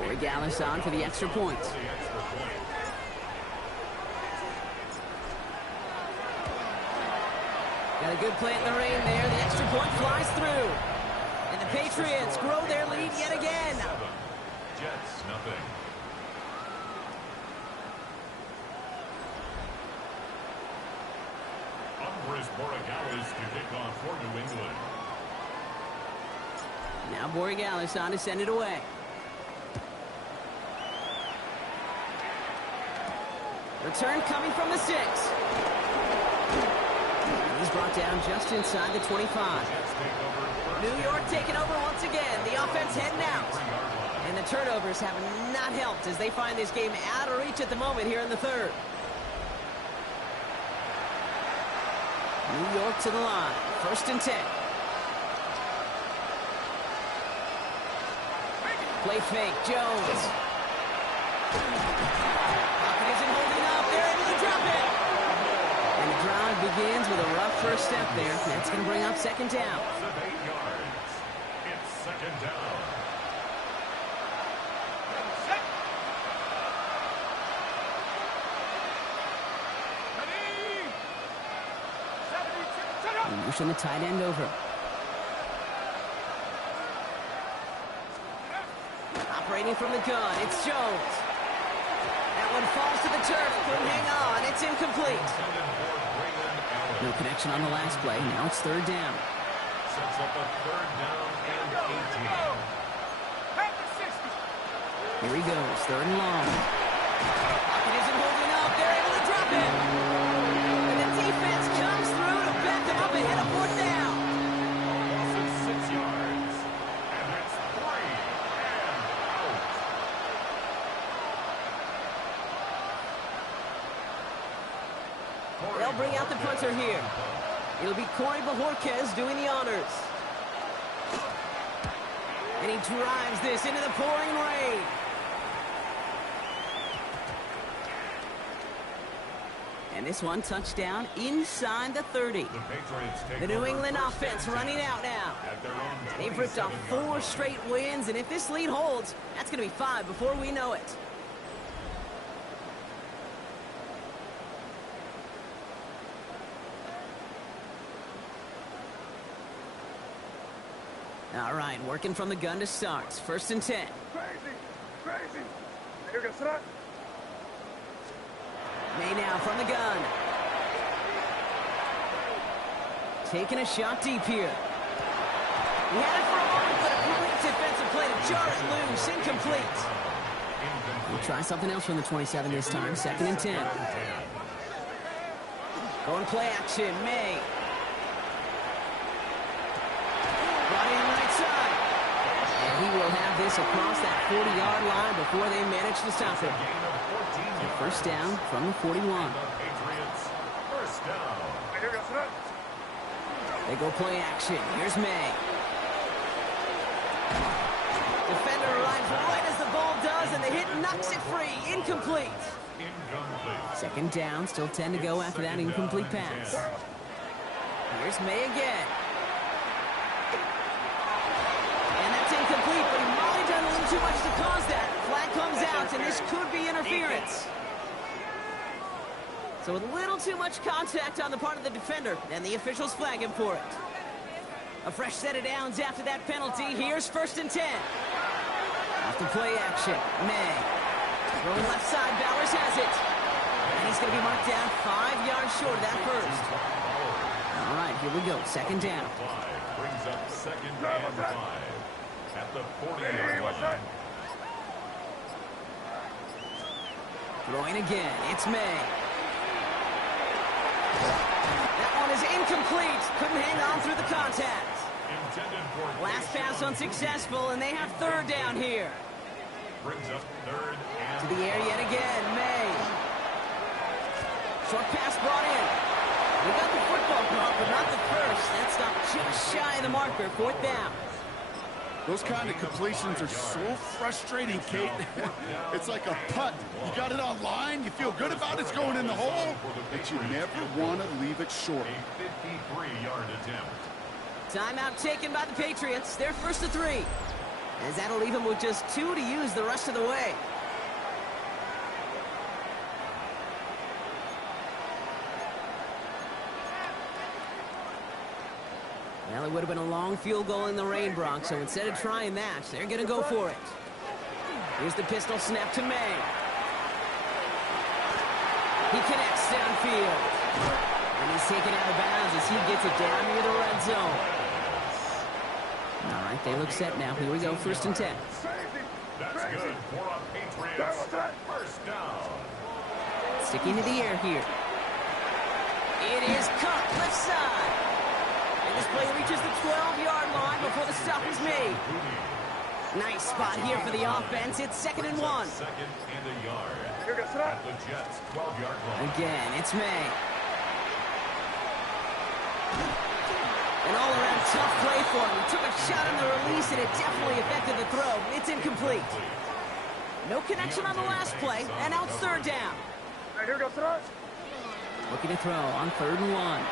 Corey Gallis on for the extra point. Got a good play in the rain there. The extra point flies through. And the Patriots grow their lead yet again. Jets, nothing. Umbris Borregales to kick off for New England. Now Borregales on to send it away. Return coming from the 6. He's brought down just inside the 25. New York taking over once again. The offense heading out. And the turnovers have not helped as they find this game out of reach at the moment here in the 3rd. New York to the line. 1st and 10. Play fake. Jones. Pocket isn't holding up. They're able to drop it. And the drive begins with a rough first step there. That's going to bring up 2nd down. 8 yards. It's 2nd down. Motion the tight end over. Operating from the gun, it's Jones. That one falls to the turf, couldn't hang on, it's incomplete. No connection on the last play, now it's 3rd down. Sets up a 3rd down and 18. Here he goes, 3rd and long. Pocket isn't holding up, they're able to drop it. And the defense comes through to back them up ahead of 4th down. Loss of 6 yards. And it's 3 and out. They'll bring out the punter here. It'll be Corey Bajorquez doing the honors. And he drives this into the pouring rain. And this one touchdown inside the 30. The New England offense running out now. They've ripped off 4 straight wins, and if this lead holds, that's going to be 5 before we know it. All right, working from the gun to start. 1st and 10. Crazy. Here goes that. May now from the gun. Taking a shot deep here. He had it for a moment, but a great defensive play to jar it loose. Incomplete. We'll try something else from the 27 this time. 2nd and 10. Going play action. May. Brought in right side. And he will have this across that 40-yard line before they manage to stop it. 1st down from the 41. Patriots, 1st down. Here goes that. They go play action. Here's May. Defender arrives right as the ball does, and the hit knocks it free. Incomplete. 2nd down, still 10 to go after that incomplete pass. Here's May again. And that's incomplete, but he might have done a little too much to cause that. Flag comes out, and this could be interference. So with a little too much contact on the part of the defender, and the officials flag him for it. A fresh set of downs after that penalty. Here's 1st and 10. Off the play action. May. Rolling left side. Bowers has it. And he's going to be marked down 5 yards short of that first. All right, here we go. 2nd down. 5 brings up 2nd and 5 at the 40-yard line. Throwing again. It's May. That one is incomplete. Couldn't hang on through the contact. Last pass unsuccessful, and they have 3rd down here. Brings up 3rd and to the air yet again. May. Short pass brought in. We got the football brought, but not the first. That stopped just shy of the marker. 4th down. Those kind of completions are so frustrating, Kate. It's like a putt. You got it on line, you feel good about it's going in the hole, but you never want to leave it short. A 53-yard attempt. Timeout taken by the Patriots. They're 1st to 3. as that'll leave him with just 2 to use the rest of the way. Well, it would have been a long field goal in the rain, Brock, so instead of trying that, they're going to go for it. Here's the pistol snap to May. He connects downfield. And he's taken out of bounds as he gets it down near the red zone. All right, they look set now. Here we go, 1st and 10. That's good for a Patriots. First down. Sticking to the air here. It is cut left side. And this play reaches the 12-yard line before the stop is made. Nice spot here for the offense. It's 2nd and 1. Second and a yard. At the Jets' 12-yard line. Again, it's May. An all-around tough play for him. He took a shot on the release, and it definitely affected the throw. It's incomplete. No connection on the last play, and now it's 3rd down. Looking to throw on 3rd and 1.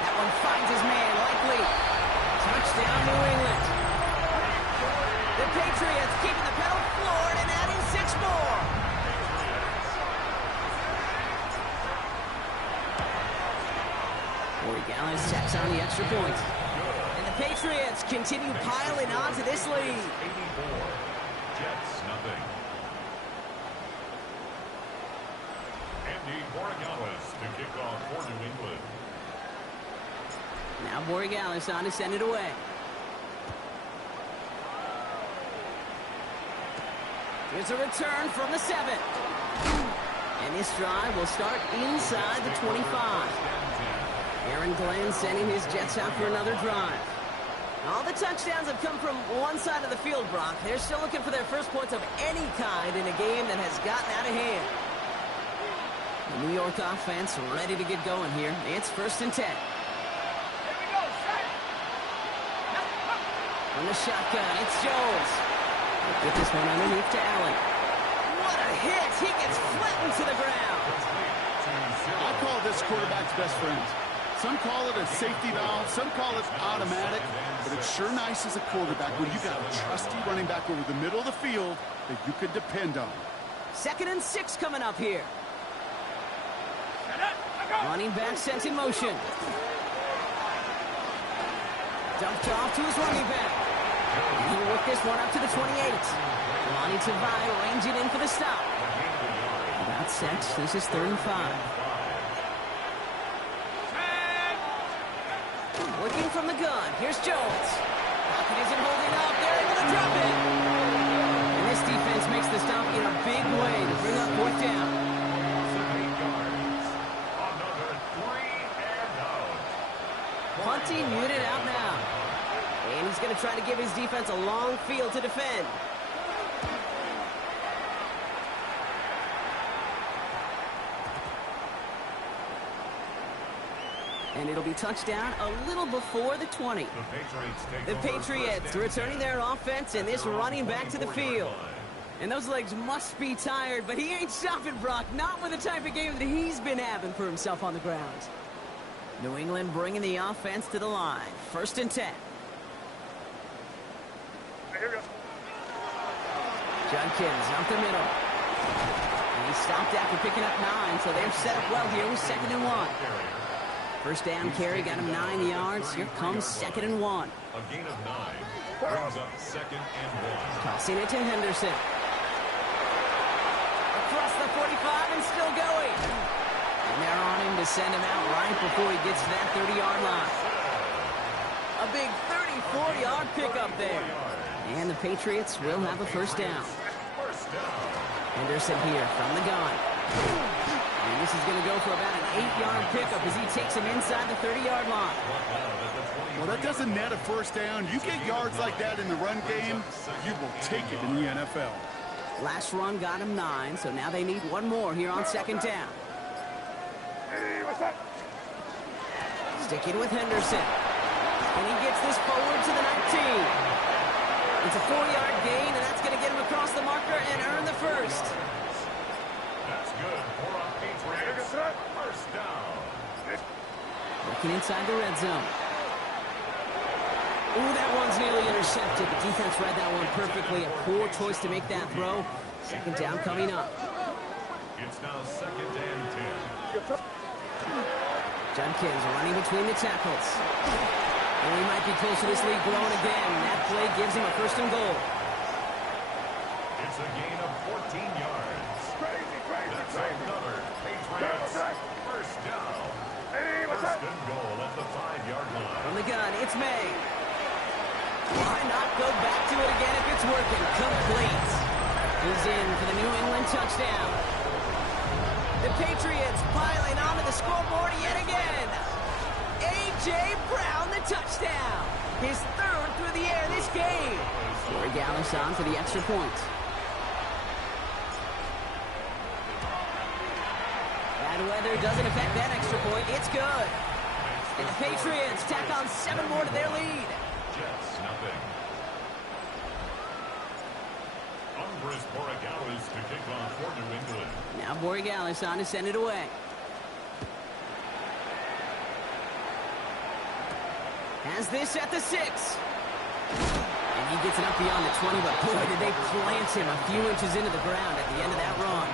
That one finds his man, likely. Touchdown, New England. The Patriots keeping the pedal floored and adding 6 more. Gallis tacks on the extra point. And the Patriots continue piling on to this lead. 84. Jets, nothing. Andy Borregales to kick off for New England. Now Borregales on to send it away. Here's a return from the 7. And this drive will start inside the 25. Aaron Glenn sending his Jets out for another drive. All the touchdowns have come from one side of the field, Brock. They're still looking for their first points of any kind in a game that has gotten out of hand. The New York offense ready to get going here. It's 1st and 10. On the shotgun, it's Jones. Get this one underneath to Allen. What a hit! He gets flattened to the ground. I call this quarterback's best friend. Some call it a safety valve, some call it automatic, but it's sure nice as a quarterback when you got a trusty running back over the middle of the field that you could depend on. 2nd and 6 coming up here. Running back sent in motion. Dumped off to his running back. And he'll whip this one up to the 28. Lonnie Tavai ranging in for the stop. About set. This is 3rd and 5. Looking from the gun. Here's Jones. Pocket isn't holding up. They're able to drop it. And this defense makes the stop in a big way to bring up 4th down. 8 yards. Another 3 and out. Punting unit out now. And he's going to try to give his defense a long field to defend. And it'll be touchdown a little before the 20. The Patriots returning their offense and this running back to the field. And those legs must be tired, but he ain't stopping, Brock. Not with the type of game that he's been having for himself on the ground. New England bringing the offense to the line. 1st and 10. Judkins up the middle. And he stopped after picking up 9, so they're set up well here with 2nd and 1. First down carry got him 9 yards. Here comes 2nd and 1. A gain of 9 brings up 2nd and 1. Tossing it to Henderson. Across the 45 and still going. And they're on him to send him out right before he gets to that 30-yard line. A big 34-yard pickup there. And the Patriots will have a 1st down. Henderson here from the gun. And this is going to go for about an 8-yard pickup as he takes him inside the 30-yard line. Well, that doesn't net a 1st down. You get yards like that in the run game, you will take it in the NFL. Last run got him 9, so now they need one more here on 2nd down. Sticking with Henderson. And he gets this forward to the 19. It's a 4-yard gain, and that's going to get him across the marker and earn the 1st. That's good for a Patriots 1st down. Looking inside the red zone. Ooh, that one's nearly intercepted. The defense read that one perfectly. A poor choice to make that throw. Second down coming up. It's now 2nd and 10. Judkins running between the tackles. And he might be close to this lead growing again. That play gives him a 1st and goal. It's a gain of 14 yards. That's another Patriots 1st down. 1st and goal at the 5-yard line. From the gun, it's May. Why not go back to it again if it's working? Complete. He's in for the New England touchdown. The Patriots piling onto the scoreboard yet again. A.J. Brown, the touchdown. His 3rd through the air this game. Corey Gallis on for the extra point. Bad weather doesn't affect that extra point. It's good. And the Patriots tack on 7 more to their lead. Jets, nothing. Umbris Borregales to kick off for New England. Now Borregales on to send it away. Has this at the 6. And he gets it up beyond the 20, but boy, did they plant him a few inches into the ground at the end of that run.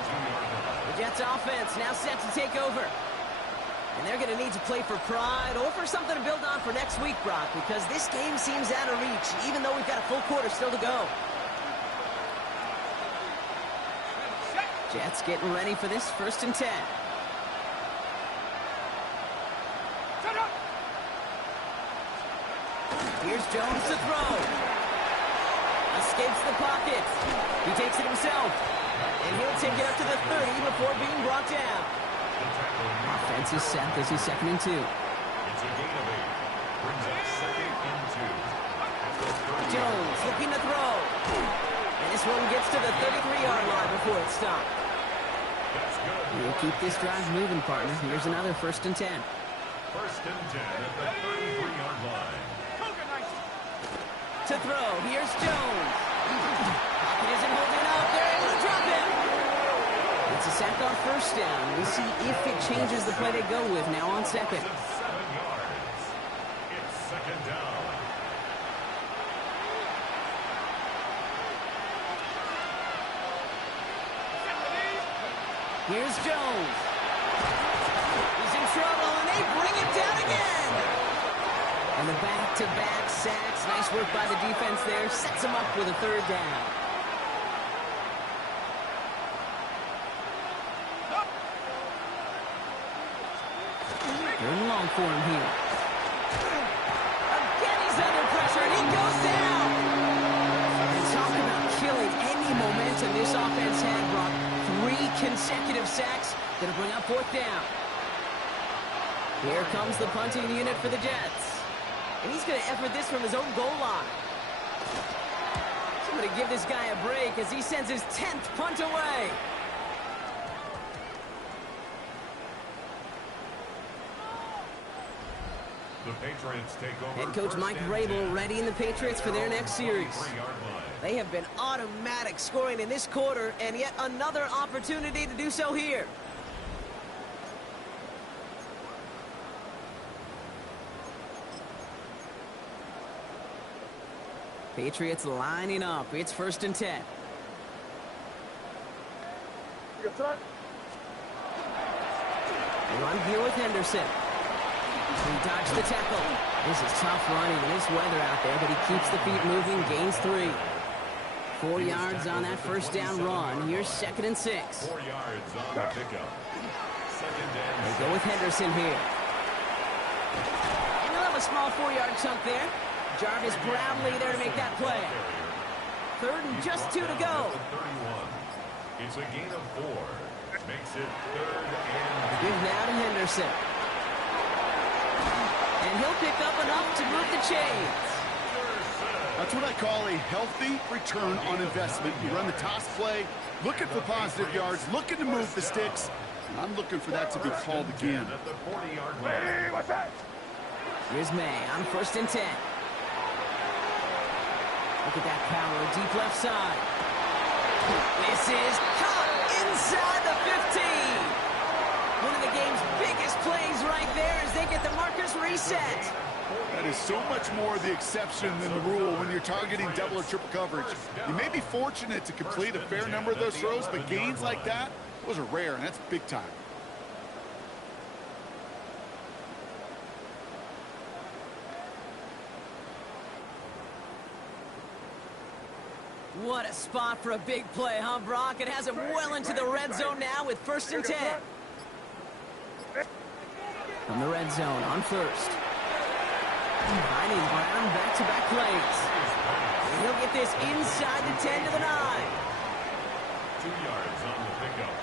The Jets offense now set to take over. And they're going to need to play for pride or for something to build on for next week, Brock, because this game seems out of reach, even though we've got a full quarter still to go. Jets getting ready for this 1st and 10. Here's Jones to throw. Escapes the pocket. He takes it himself. And he'll take it up to the 30 before being brought down. Offense is set. This is 2nd and 2. It's a gain of 8. Brings up 2nd and 2. Jones looking to throw. And this one gets to the 33-yard line before it's stopped. That's good. We'll keep this drive moving, partner. Here's another 1st and 10. 1st and 10 at the 33-yard line. To throw, here's Jones. Pocket isn't holding up. They're able to drop him. It's a sack on 1st down. We'll see if it changes the play they go with now on 2nd. 7 yards. It's 2nd down. Here's Jones. He's in trouble, and they bring him down again. And the back-to-back sacks. Nice work by the defense there. Sets him up with a 3rd down. Going long for him here. Again, he's under pressure, and he goes down. And talk about killing any momentum this offense had, Brock. 3 consecutive sacks. Going to bring up 4th down. Here comes the punting unit for the Jets. And he's going to effort this from his own goal line. Somebody give this guy a break as he sends his 10th punt away. The Patriots take over. Head coach Mike Vrabel readying the Patriots for their next series. They have been automatic scoring in this quarter, and yet another opportunity to do so here. Patriots lining up. It's 1st and 10. Run here with Henderson. He dodged the tackle. This is tough running in this weather out there, but he keeps the feet moving, gains 3. 4 yards on that 1st down run. Here's 2nd and 6. 4 yards on the pickup. 2nd and They go with Henderson here. And he'll have a small 4-yard chunk there. Jarvis Bradley there to make that play. 3rd and just 2 to go. 31. It's a gain of 4. Makes it 3rd and Give now to Henderson. And he'll pick up enough to move the chains. That's what I call a healthy return on investment. You run the toss play, looking for positive yards, looking to move the sticks. And I'm looking for that to be called again. at the 40-yard line. What's that? Here's May on 1st and 10. Look at that power, deep left side. This is caught inside the 15. One of the game's biggest plays right there as they get the markers reset. That is so much more the exception than the rule when you're targeting double or triple coverage. You may be fortunate to complete a fair number of those throws, but gains like that, those are rare, and that's big time. What a spot for a big play, huh, Brock? It has him well into the red zone now with 1st and 10. From the red zone on first. Finding Brown back-to-back plays. And he'll get this inside the 10 to the 9. 2 yards on the pickup.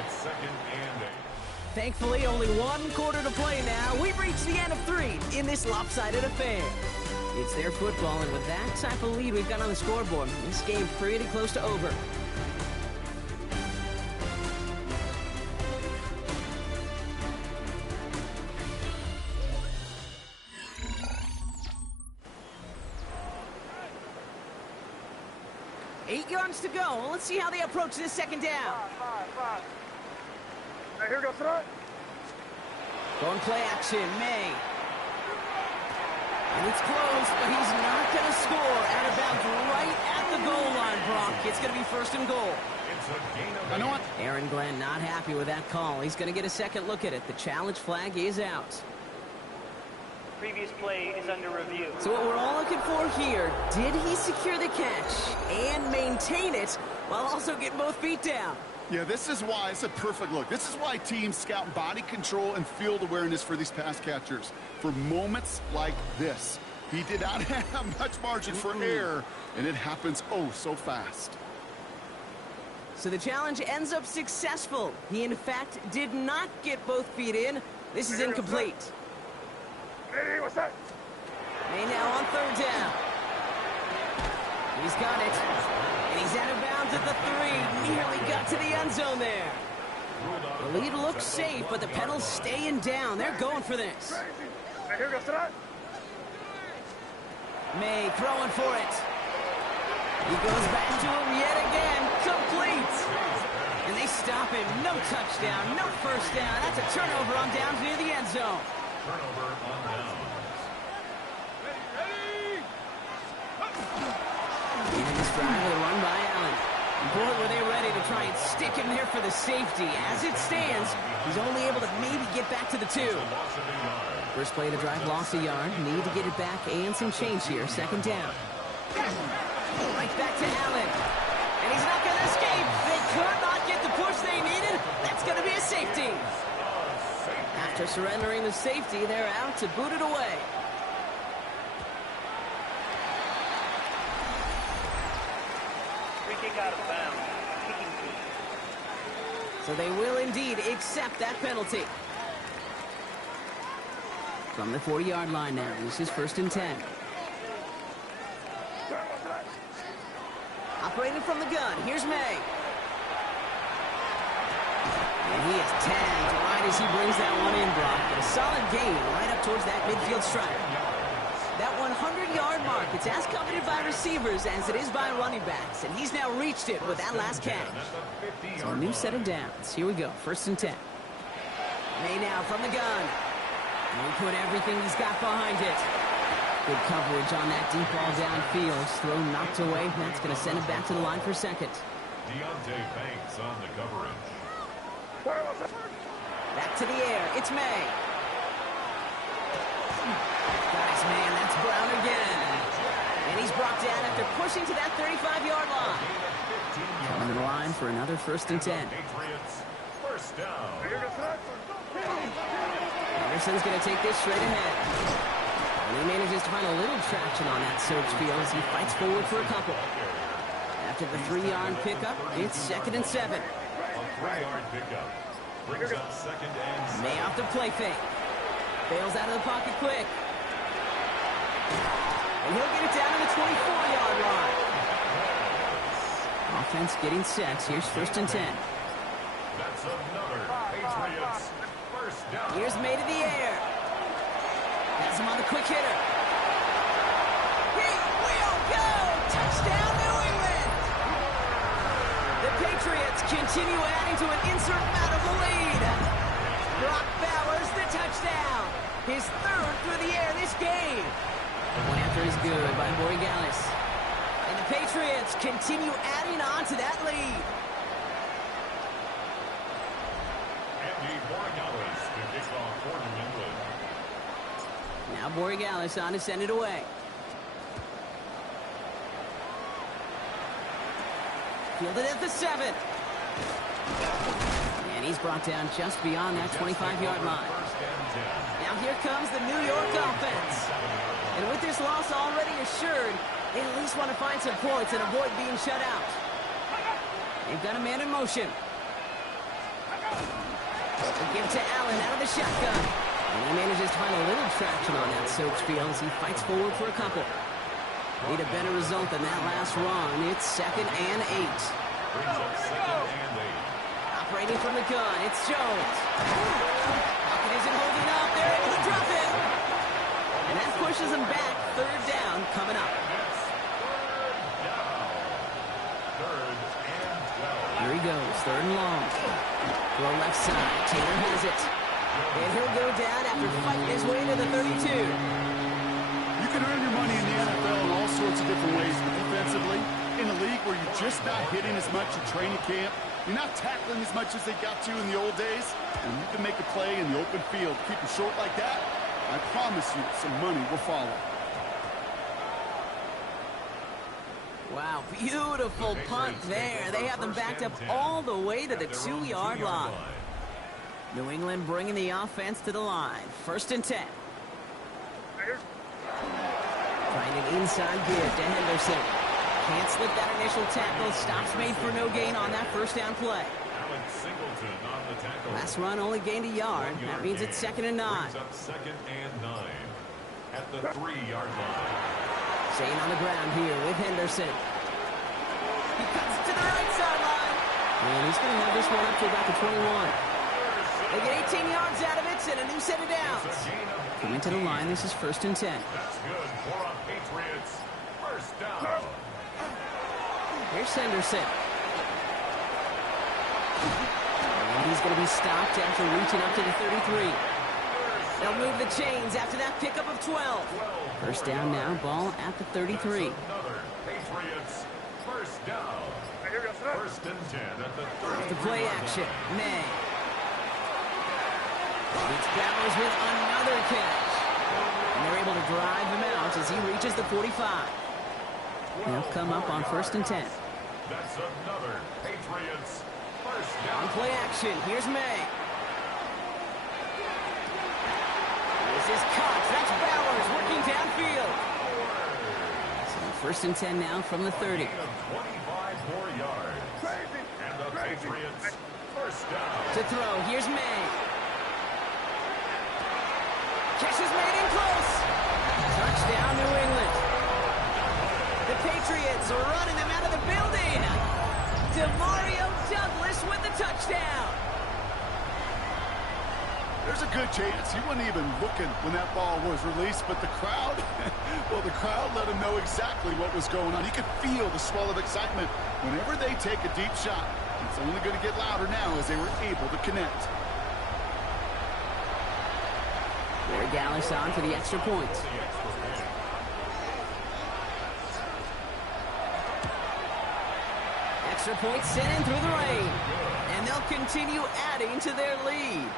It's 2nd and 8. Thankfully, only 1 quarter to play now. We've reached the end of 3 in this lopsided affair. It's their football, and with that type of lead we've got on the scoreboard, this game pretty close to over. Eight yards to go. Let's see how they approach this 2nd down. Hey, here goes tonight. Going play action, May. And it's close, but he's not going to score. Out of bounds right at the goal line, Brock. It's going to be 1st and goal. It's a gain of 8. I know what? Aaron Glenn not happy with that call. He's going to get a second look at it. The challenge flag is out. Previous play is under review. So what we're all looking for here, did he secure the catch and maintain it while also getting both feet down? Yeah, this is why it's a perfect look. This is why teams scout body control and field awareness for these pass catchers. For moments like this, he did not have much margin for error, and it happens oh so fast. So the challenge ends up successful. He, in fact, did not get both feet in. This is incomplete. Hey, what's that? May now on 3rd down. He's got it. And he's out of bounds at the 3. Nearly got to the end zone there. The lead looks safe, but the pedals staying down. They're going for this. Hey, here goes tonight. May throwing for it. He goes back to him yet again. Complete. And they stop him. No touchdown, no 1st down. That's a turnover on downs near the end zone. Turnover on downs. And this drive with a run by Allen. Boy, were they ready to try and stick him there for the safety. As it stands, he's only able to maybe get back to the 2. First play of the drive, lost a yard. Need to get it back and some change here. 2nd down. Right back to Allen. And he's not going to escape. They could not get the push they needed. That's going to be a safety. After surrendering the safety, they're out to boot it away. Free kick out of bounds. Kicking team. So they will indeed accept that penalty. From the 40-yard line now, this is 1st and 10. Operating from the gun, here's May. And he is tagged right as he brings that one in, Brock. But a solid gain right up towards that midfield stripe. That 100-yard mark, it's as coveted by receivers as it is by running backs. And he's now reached it with that last catch. So a new set of downs. Here we go, 1st and 10. May now from the gun. And he put everything he's got behind it. Good coverage on that deep ball downfield. Throw knocked away. That's going to send it back to the line for 2nd. Deontay Banks on the coverage. Back to the air. It's May. Guys, man, that's Brown again. And he's brought down after pushing to that 35-yard line. Coming to the line for another 1st and 10. Patriots, 1st down. Anderson's going to take this straight ahead. And he manages to find a little traction on that search field as he fights forward for a couple. After the 3-yard pickup, it's 2nd and 7. A 3-yard pickup brings up 2nd and 7. May off the play fake. Bails out of the pocket quick. And he'll get it down to the 24-yard line. Offense getting set. Here's 1st and 10. That's another Patriots 1st down. Here's May to the air. Has him on the quick hitter. He will go! Touchdown, New England! The Patriots continue adding to an insurmountable lead. Brock Bowers, the touchdown. His third through the air this game. The one after is good by Borregales. And the Patriots continue adding on to that lead. Andy Borregales to kick off for New England. Now Borregales on to send it away. Fielded at the 7. And he's brought down just beyond that 25-yard line. Now here comes the New York offense. And with this loss already assured, they at least want to find some points and avoid being shut out. They've got a man in motion. They give it to Allen out of the shotgun. And he manages to find a little traction on that soaked field as he fights forward for a couple. Need a better result than that last run. It's 2nd and 8. Brings up 2nd and 8. Operating from the gun, it's Jones. Pocket isn't holding up. They're able to drop it. And that pushes them back. 3rd down coming up. Third and 12. Here he goes, 3rd and long. Throw left side. Taylor has it. And he'll go down after fighting his way to the 32. You can earn your money in the NFL in all sorts of different ways, but defensively, in a league where you're just not hitting as much in training camp, you're not tackling as much as they got to in the old days, and you can make a play in the open field. Keep it short like that, I promise you some money will follow. Wow, beautiful punt there. They have them backed up all the way to the 2-yard line. New England bringing the offense to the line. 1st and 10. Trying an inside give to Henderson. Can't slip that initial tackle. Stops made for no gain on that 1st down play. Alex Singleton on the tackle. Last run only gained a yard. That means it's 2nd and 9. Brings up 2nd and 9 at the 3-yard line. Staying on the ground here with Henderson. He cuts it to the right sideline. And he's going to have this one up to about the 21. They get 18 yards out of it and a new set of downs. Coming to the line, this is 1st and 10. That's good for a Patriots 1st down. Here's Henderson. And he's going to be stopped after reaching up to the 33. They'll move the chains after that pickup of 12. 1st down now, ball at the 33. Another Patriots 1st down. 1st and 10 at the 33. The play action, May. It's Bowers with another catch. And they're able to drive him out as he reaches the 45. They'll come up on 1st and 10. That's another Patriots 1st down. On play action, here's May. This is Cox, that's Bowers working downfield. So 1st and 10 now from the 30. 25 more yards. And the Patriots 1st down. To throw, here's May. Catch is made in close. Touchdown, New England. The Patriots are running them out of the building. DeMario Douglas with the touchdown. There's a good chance he wasn't even looking when that ball was released, but the crowd, well, the crowd let him know exactly what was going on. He could feel the swell of excitement. Whenever they take a deep shot, it's only going to get louder now as they were able to connect. Borregales on for the extra point. Extra point sent in through the rain. And they'll continue adding to their lead.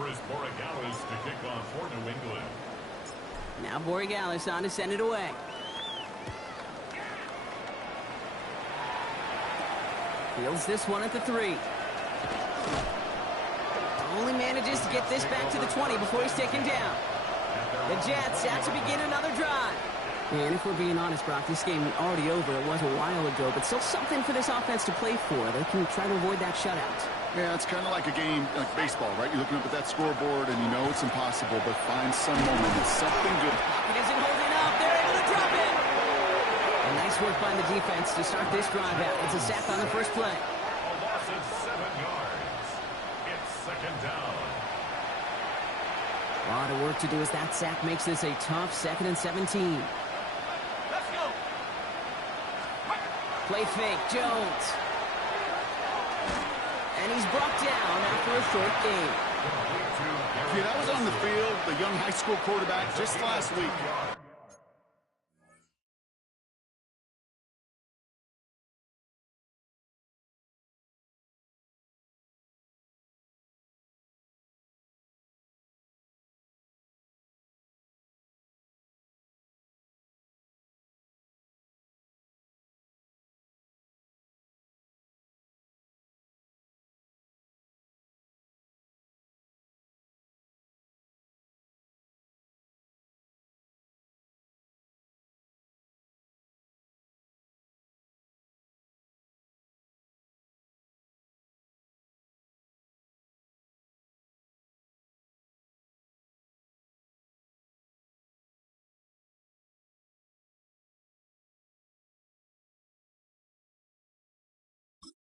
Chris Borregales to kick off for New England. Now Borregales on to send it away. Fields this one at the 3. Only manages to get this back to the 20 before he's taken down. The Jets out to begin another drive. And if we're being honest, Brock, this game already over. It was a while ago, but still something for this offense to play for. They can try to avoid that shutout. Yeah, it's kind of like a game, like baseball, right? You're looking up at that scoreboard, and you know it's impossible, but find some moment. It's something good. It isn't holding up. They're able to drop it. And nice work by the defense to start this drive out. It's a sack on the first play. A loss of 7 yards. It's second down. A lot of work to do as that sack makes this a tough 2nd and 17. Let's go. Play fake, Jones. And he's brought down after a short game. Yeah, that was on the field, the young high school quarterback just last week.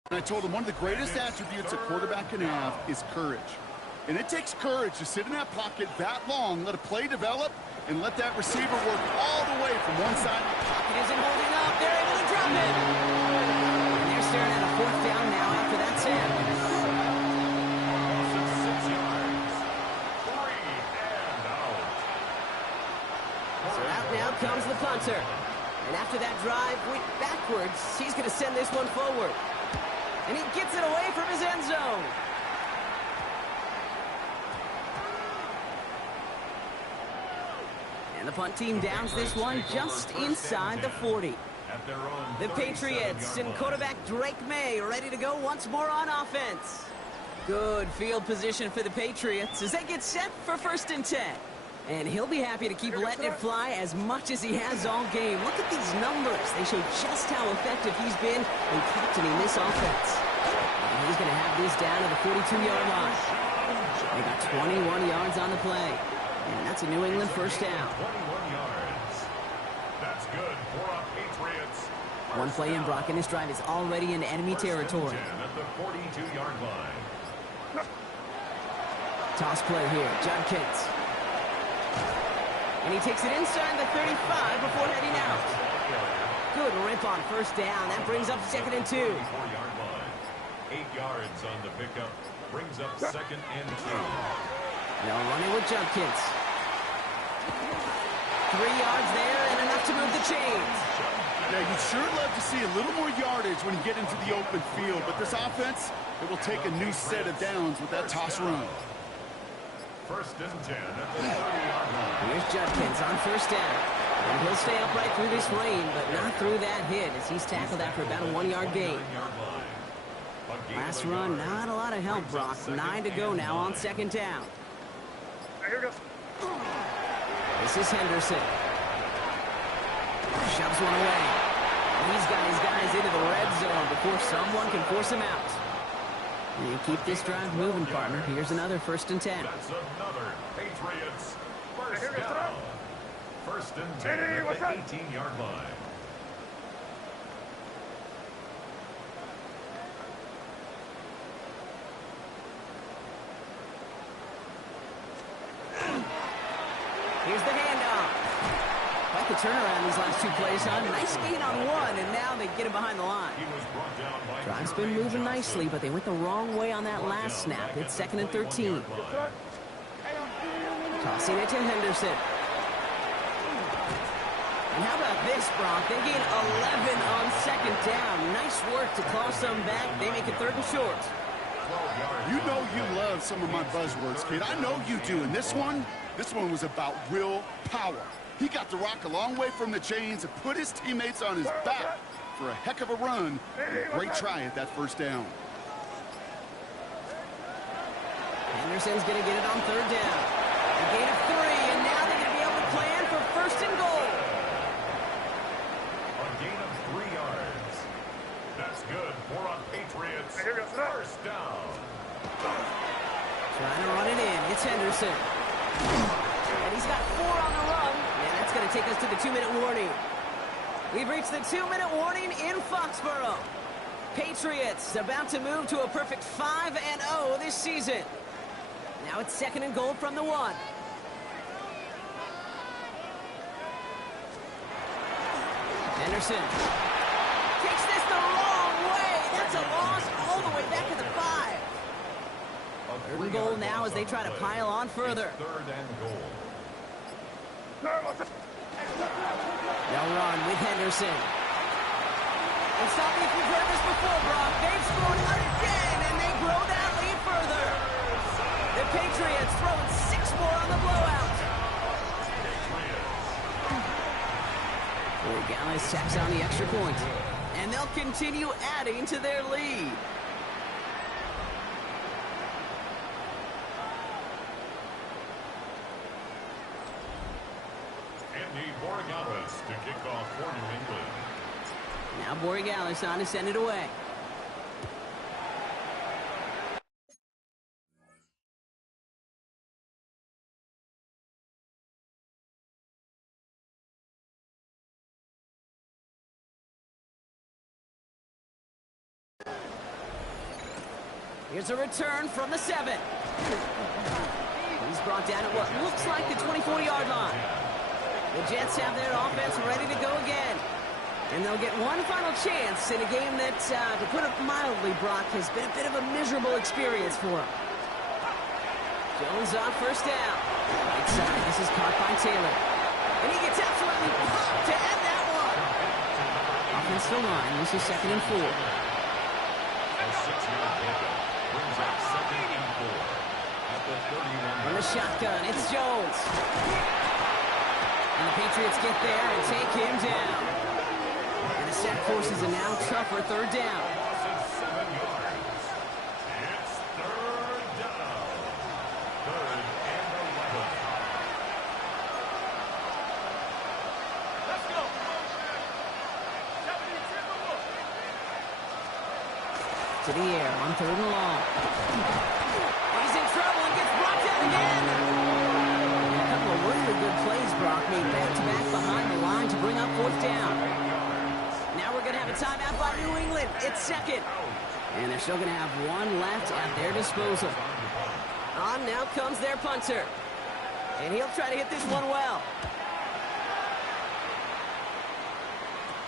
And I told him one of the greatest attributes a quarterback can have is courage. And it takes courage to sit in that pocket that long, let a play develop, and let that receiver work all the way from one side. Pocket isn't holding up. They're able to drop it. And they're staring at a 4th down now after that snap. Loss of 6 yards. 3 and out. So out now comes the punter. And after that drive went backwards, he's going to send this one forward. And he gets it away from his end zone. And the punt team downs this one just inside the 40. At their own The Patriots and quarterback Drake May ready to go once more on offense. Good field position for the Patriots as they get set for 1st and 10. And he'll be happy to keep letting it fly as much as he has all game. Look at these numbers. They show just how effective he's been in captaining this offense. And he's going to have this down to the 42-yard line. They got 21 yards on the play. And that's a New England 1st down. 21 yards. That's good for a Patriots. One play in, Brock, and this drive is already in enemy territory. At the 42-yard line. Toss play here, Judkins. And he takes it inside the 35 before heading out. Good rip on 1st down. That brings up 2nd and 2. 4-yard line. 8 yards on the pickup. Brings up 2nd and 2. They'll run it with Judkins. 3 yards there and enough to move the chains. Now, you'd sure love to see a little more yardage when you get into the open field, but this offense, it will take a new set of downs with that toss run. 1st and 10 at the 30-yard line. Here's Judkins on 1st down. And he'll stay upright through this rain, but not through that hit as he's tackled after about a 1-yard gain. Last run, not a lot of help, Brock. 9 to go now on 2nd down. Here goes. This is Henderson. Shoves one away. And he's got his guys into the red zone before someone can force him out. And you keep this drive moving, partner. Here's another 1st and 10. That's another Patriots 1st down. 1st and 10 at the 18-yard line. Here's the handoff. Quite the turnaround these last 2 plays, huh? Nice gain on 1, and now they get him behind the line. He was brought down by Drive's been moving nicely, but they went the wrong way on that last snap. It's 2nd and 13. Tossing it to Henderson. And how about this, Brock? They gain 11 on 2nd down. Nice work to claw some back. They make it 3rd and short. You know you love some of my buzzwords, kid. I know you do. And this one was about real power. He got the rock a long way from the chains and put his teammates on his back for a heck of a run. Great try at that first down. Anderson's going to get it on third down. A gain of 3, and now they're going to be able to plan for first and goal. A gain of 3 yards. That's good for a Patriots first down. Trying to run it in. It's Henderson. And he's got 4 on the run. And that's going to take us to the 2-minute warning. We've reached the 2-minute warning in Foxborough. Patriots about to move to a perfect 5-0 this season. Now it's second and goal from the 1. Henderson takes this the wrong way. That's a loss all the way back to the 5. Third and goal now as they try to pile on further. Third and goal. They'll run with Henderson. And stop me if you've heard this before, Brock. They've scored again, and they grow that lead further. The Patriots throwing 6 more on the blowout. Gallus tacks on the extra point. And they'll continue adding to their lead. Andy Borregales to kick off for New England. Now Borregales on to send it away. Here's a return from the 7. He's brought down at what looks like the 24-yard line. The Jets have their offense ready to go again. And they'll get one final chance in a game that, to put it mildly, Brock, has been a bit of a miserable experience for them. Jones on first down. Right side, this is caught by Taylor. And he gets absolutely popped to end that one. Offensive line, this is second and 4. A 6-yard pickup brings up second and 4 at the 31. From the shotgun, it's Jones. And the Patriots get there and take him down. And the set forces a now tougher third down. Loss of 7 yards. It's third down. Third and 11. Let's go. To the air on third and long. He's in trouble and gets brought down again. And a couple of really good plays, Brock, made back-to-back behind the line to bring up fourth down. Now we're going to have a timeout by New England. It's second. And they're still going to have one left at their disposal. On now comes their punter. And he'll try to hit this one well.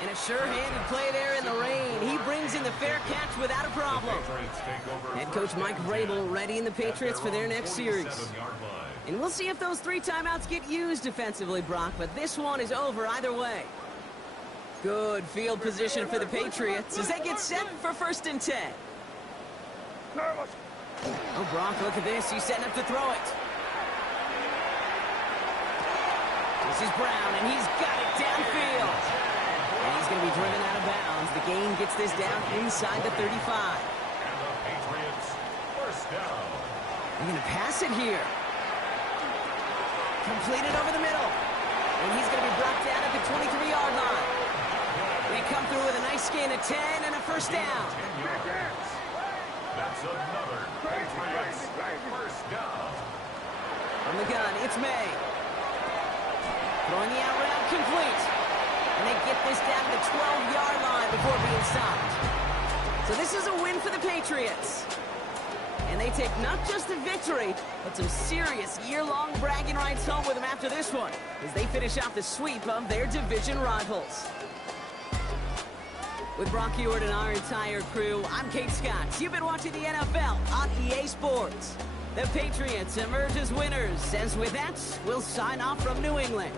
And a sure-handed play there in the rain. He brings in the fair catch without a problem. Head coach Mike Vrabel readying the Patriots for their next series. And we'll see if those 3 timeouts get used defensively, Brock, but this one is over either way. Good field position for the Patriots as they get set for first and 10. Oh, Brock, look at this. He's setting up to throw it. This is Brown, and he's got it downfield. And he's going to be driven out of bounds. The gain gets this down inside the 35. And the Patriots first down. They're going to pass it here. Completed over the middle. And he's going to be brought down at the 23-yard line. They come through with a nice gain of 10 and a first down. 10 yards. That's another Patriots first down. From the gun, it's May. Throwing the out route complete. And they get this down to the 12-yard line before being stopped. So this is a win for the Patriots. And they take not just a victory, but some serious year-long bragging rights home with them after this one, as they finish off the sweep of their division rivals. With Brock Ewart and our entire crew, I'm Kate Scott. You've been watching the NFL on EA Sports. The Patriots emerge as winners, as with that, we'll sign off from New England.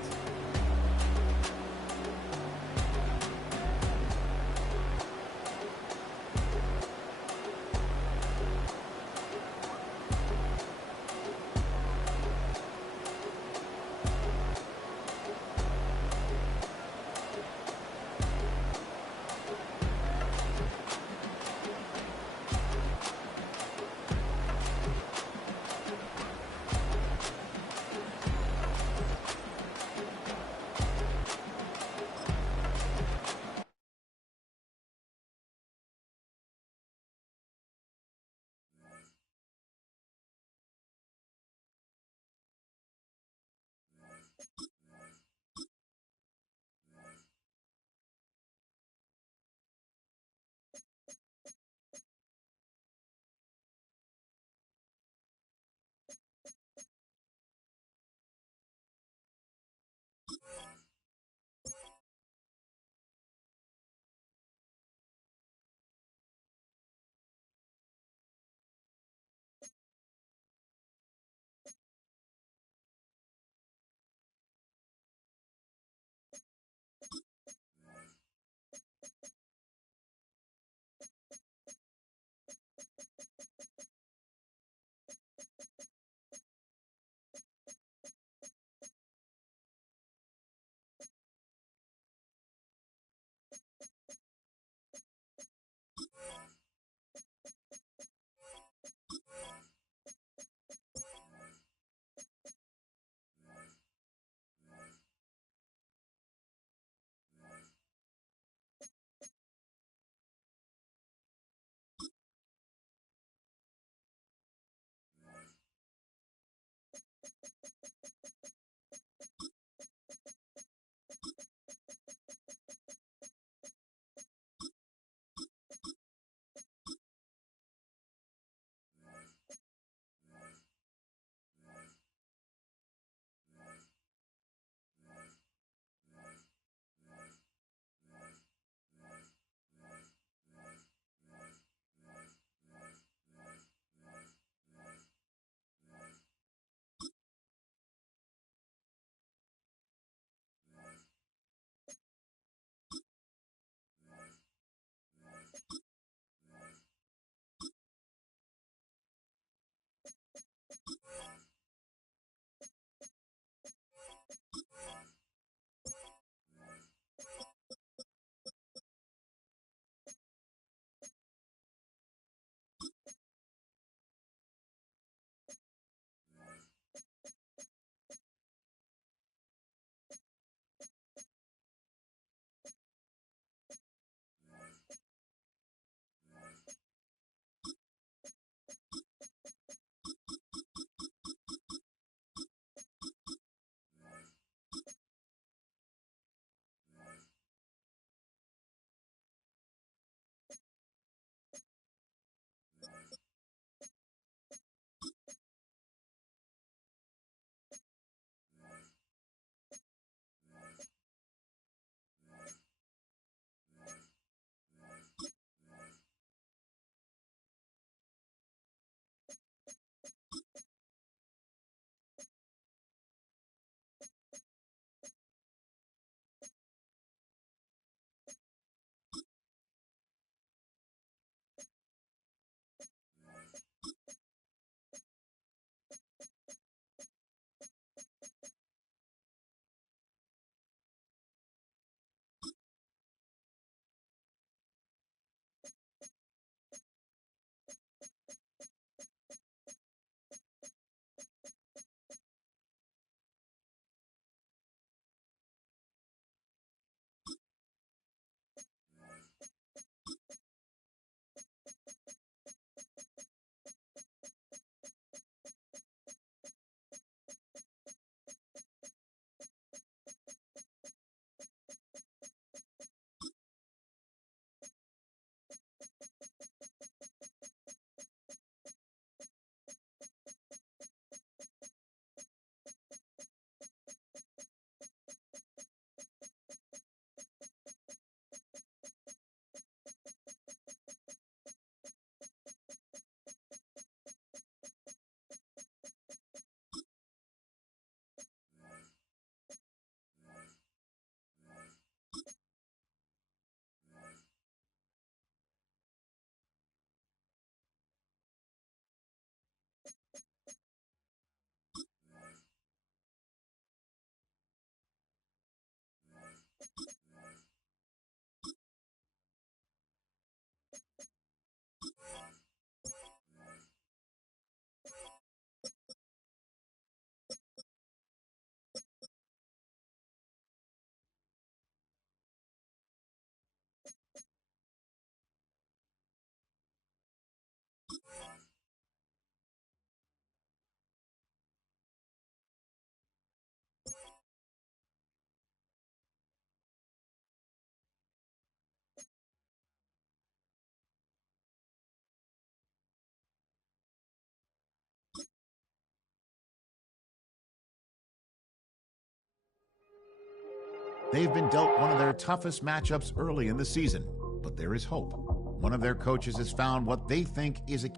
They've been dealt one of their toughest matchups early in the season, but there is hope. One of their coaches has found what they think is a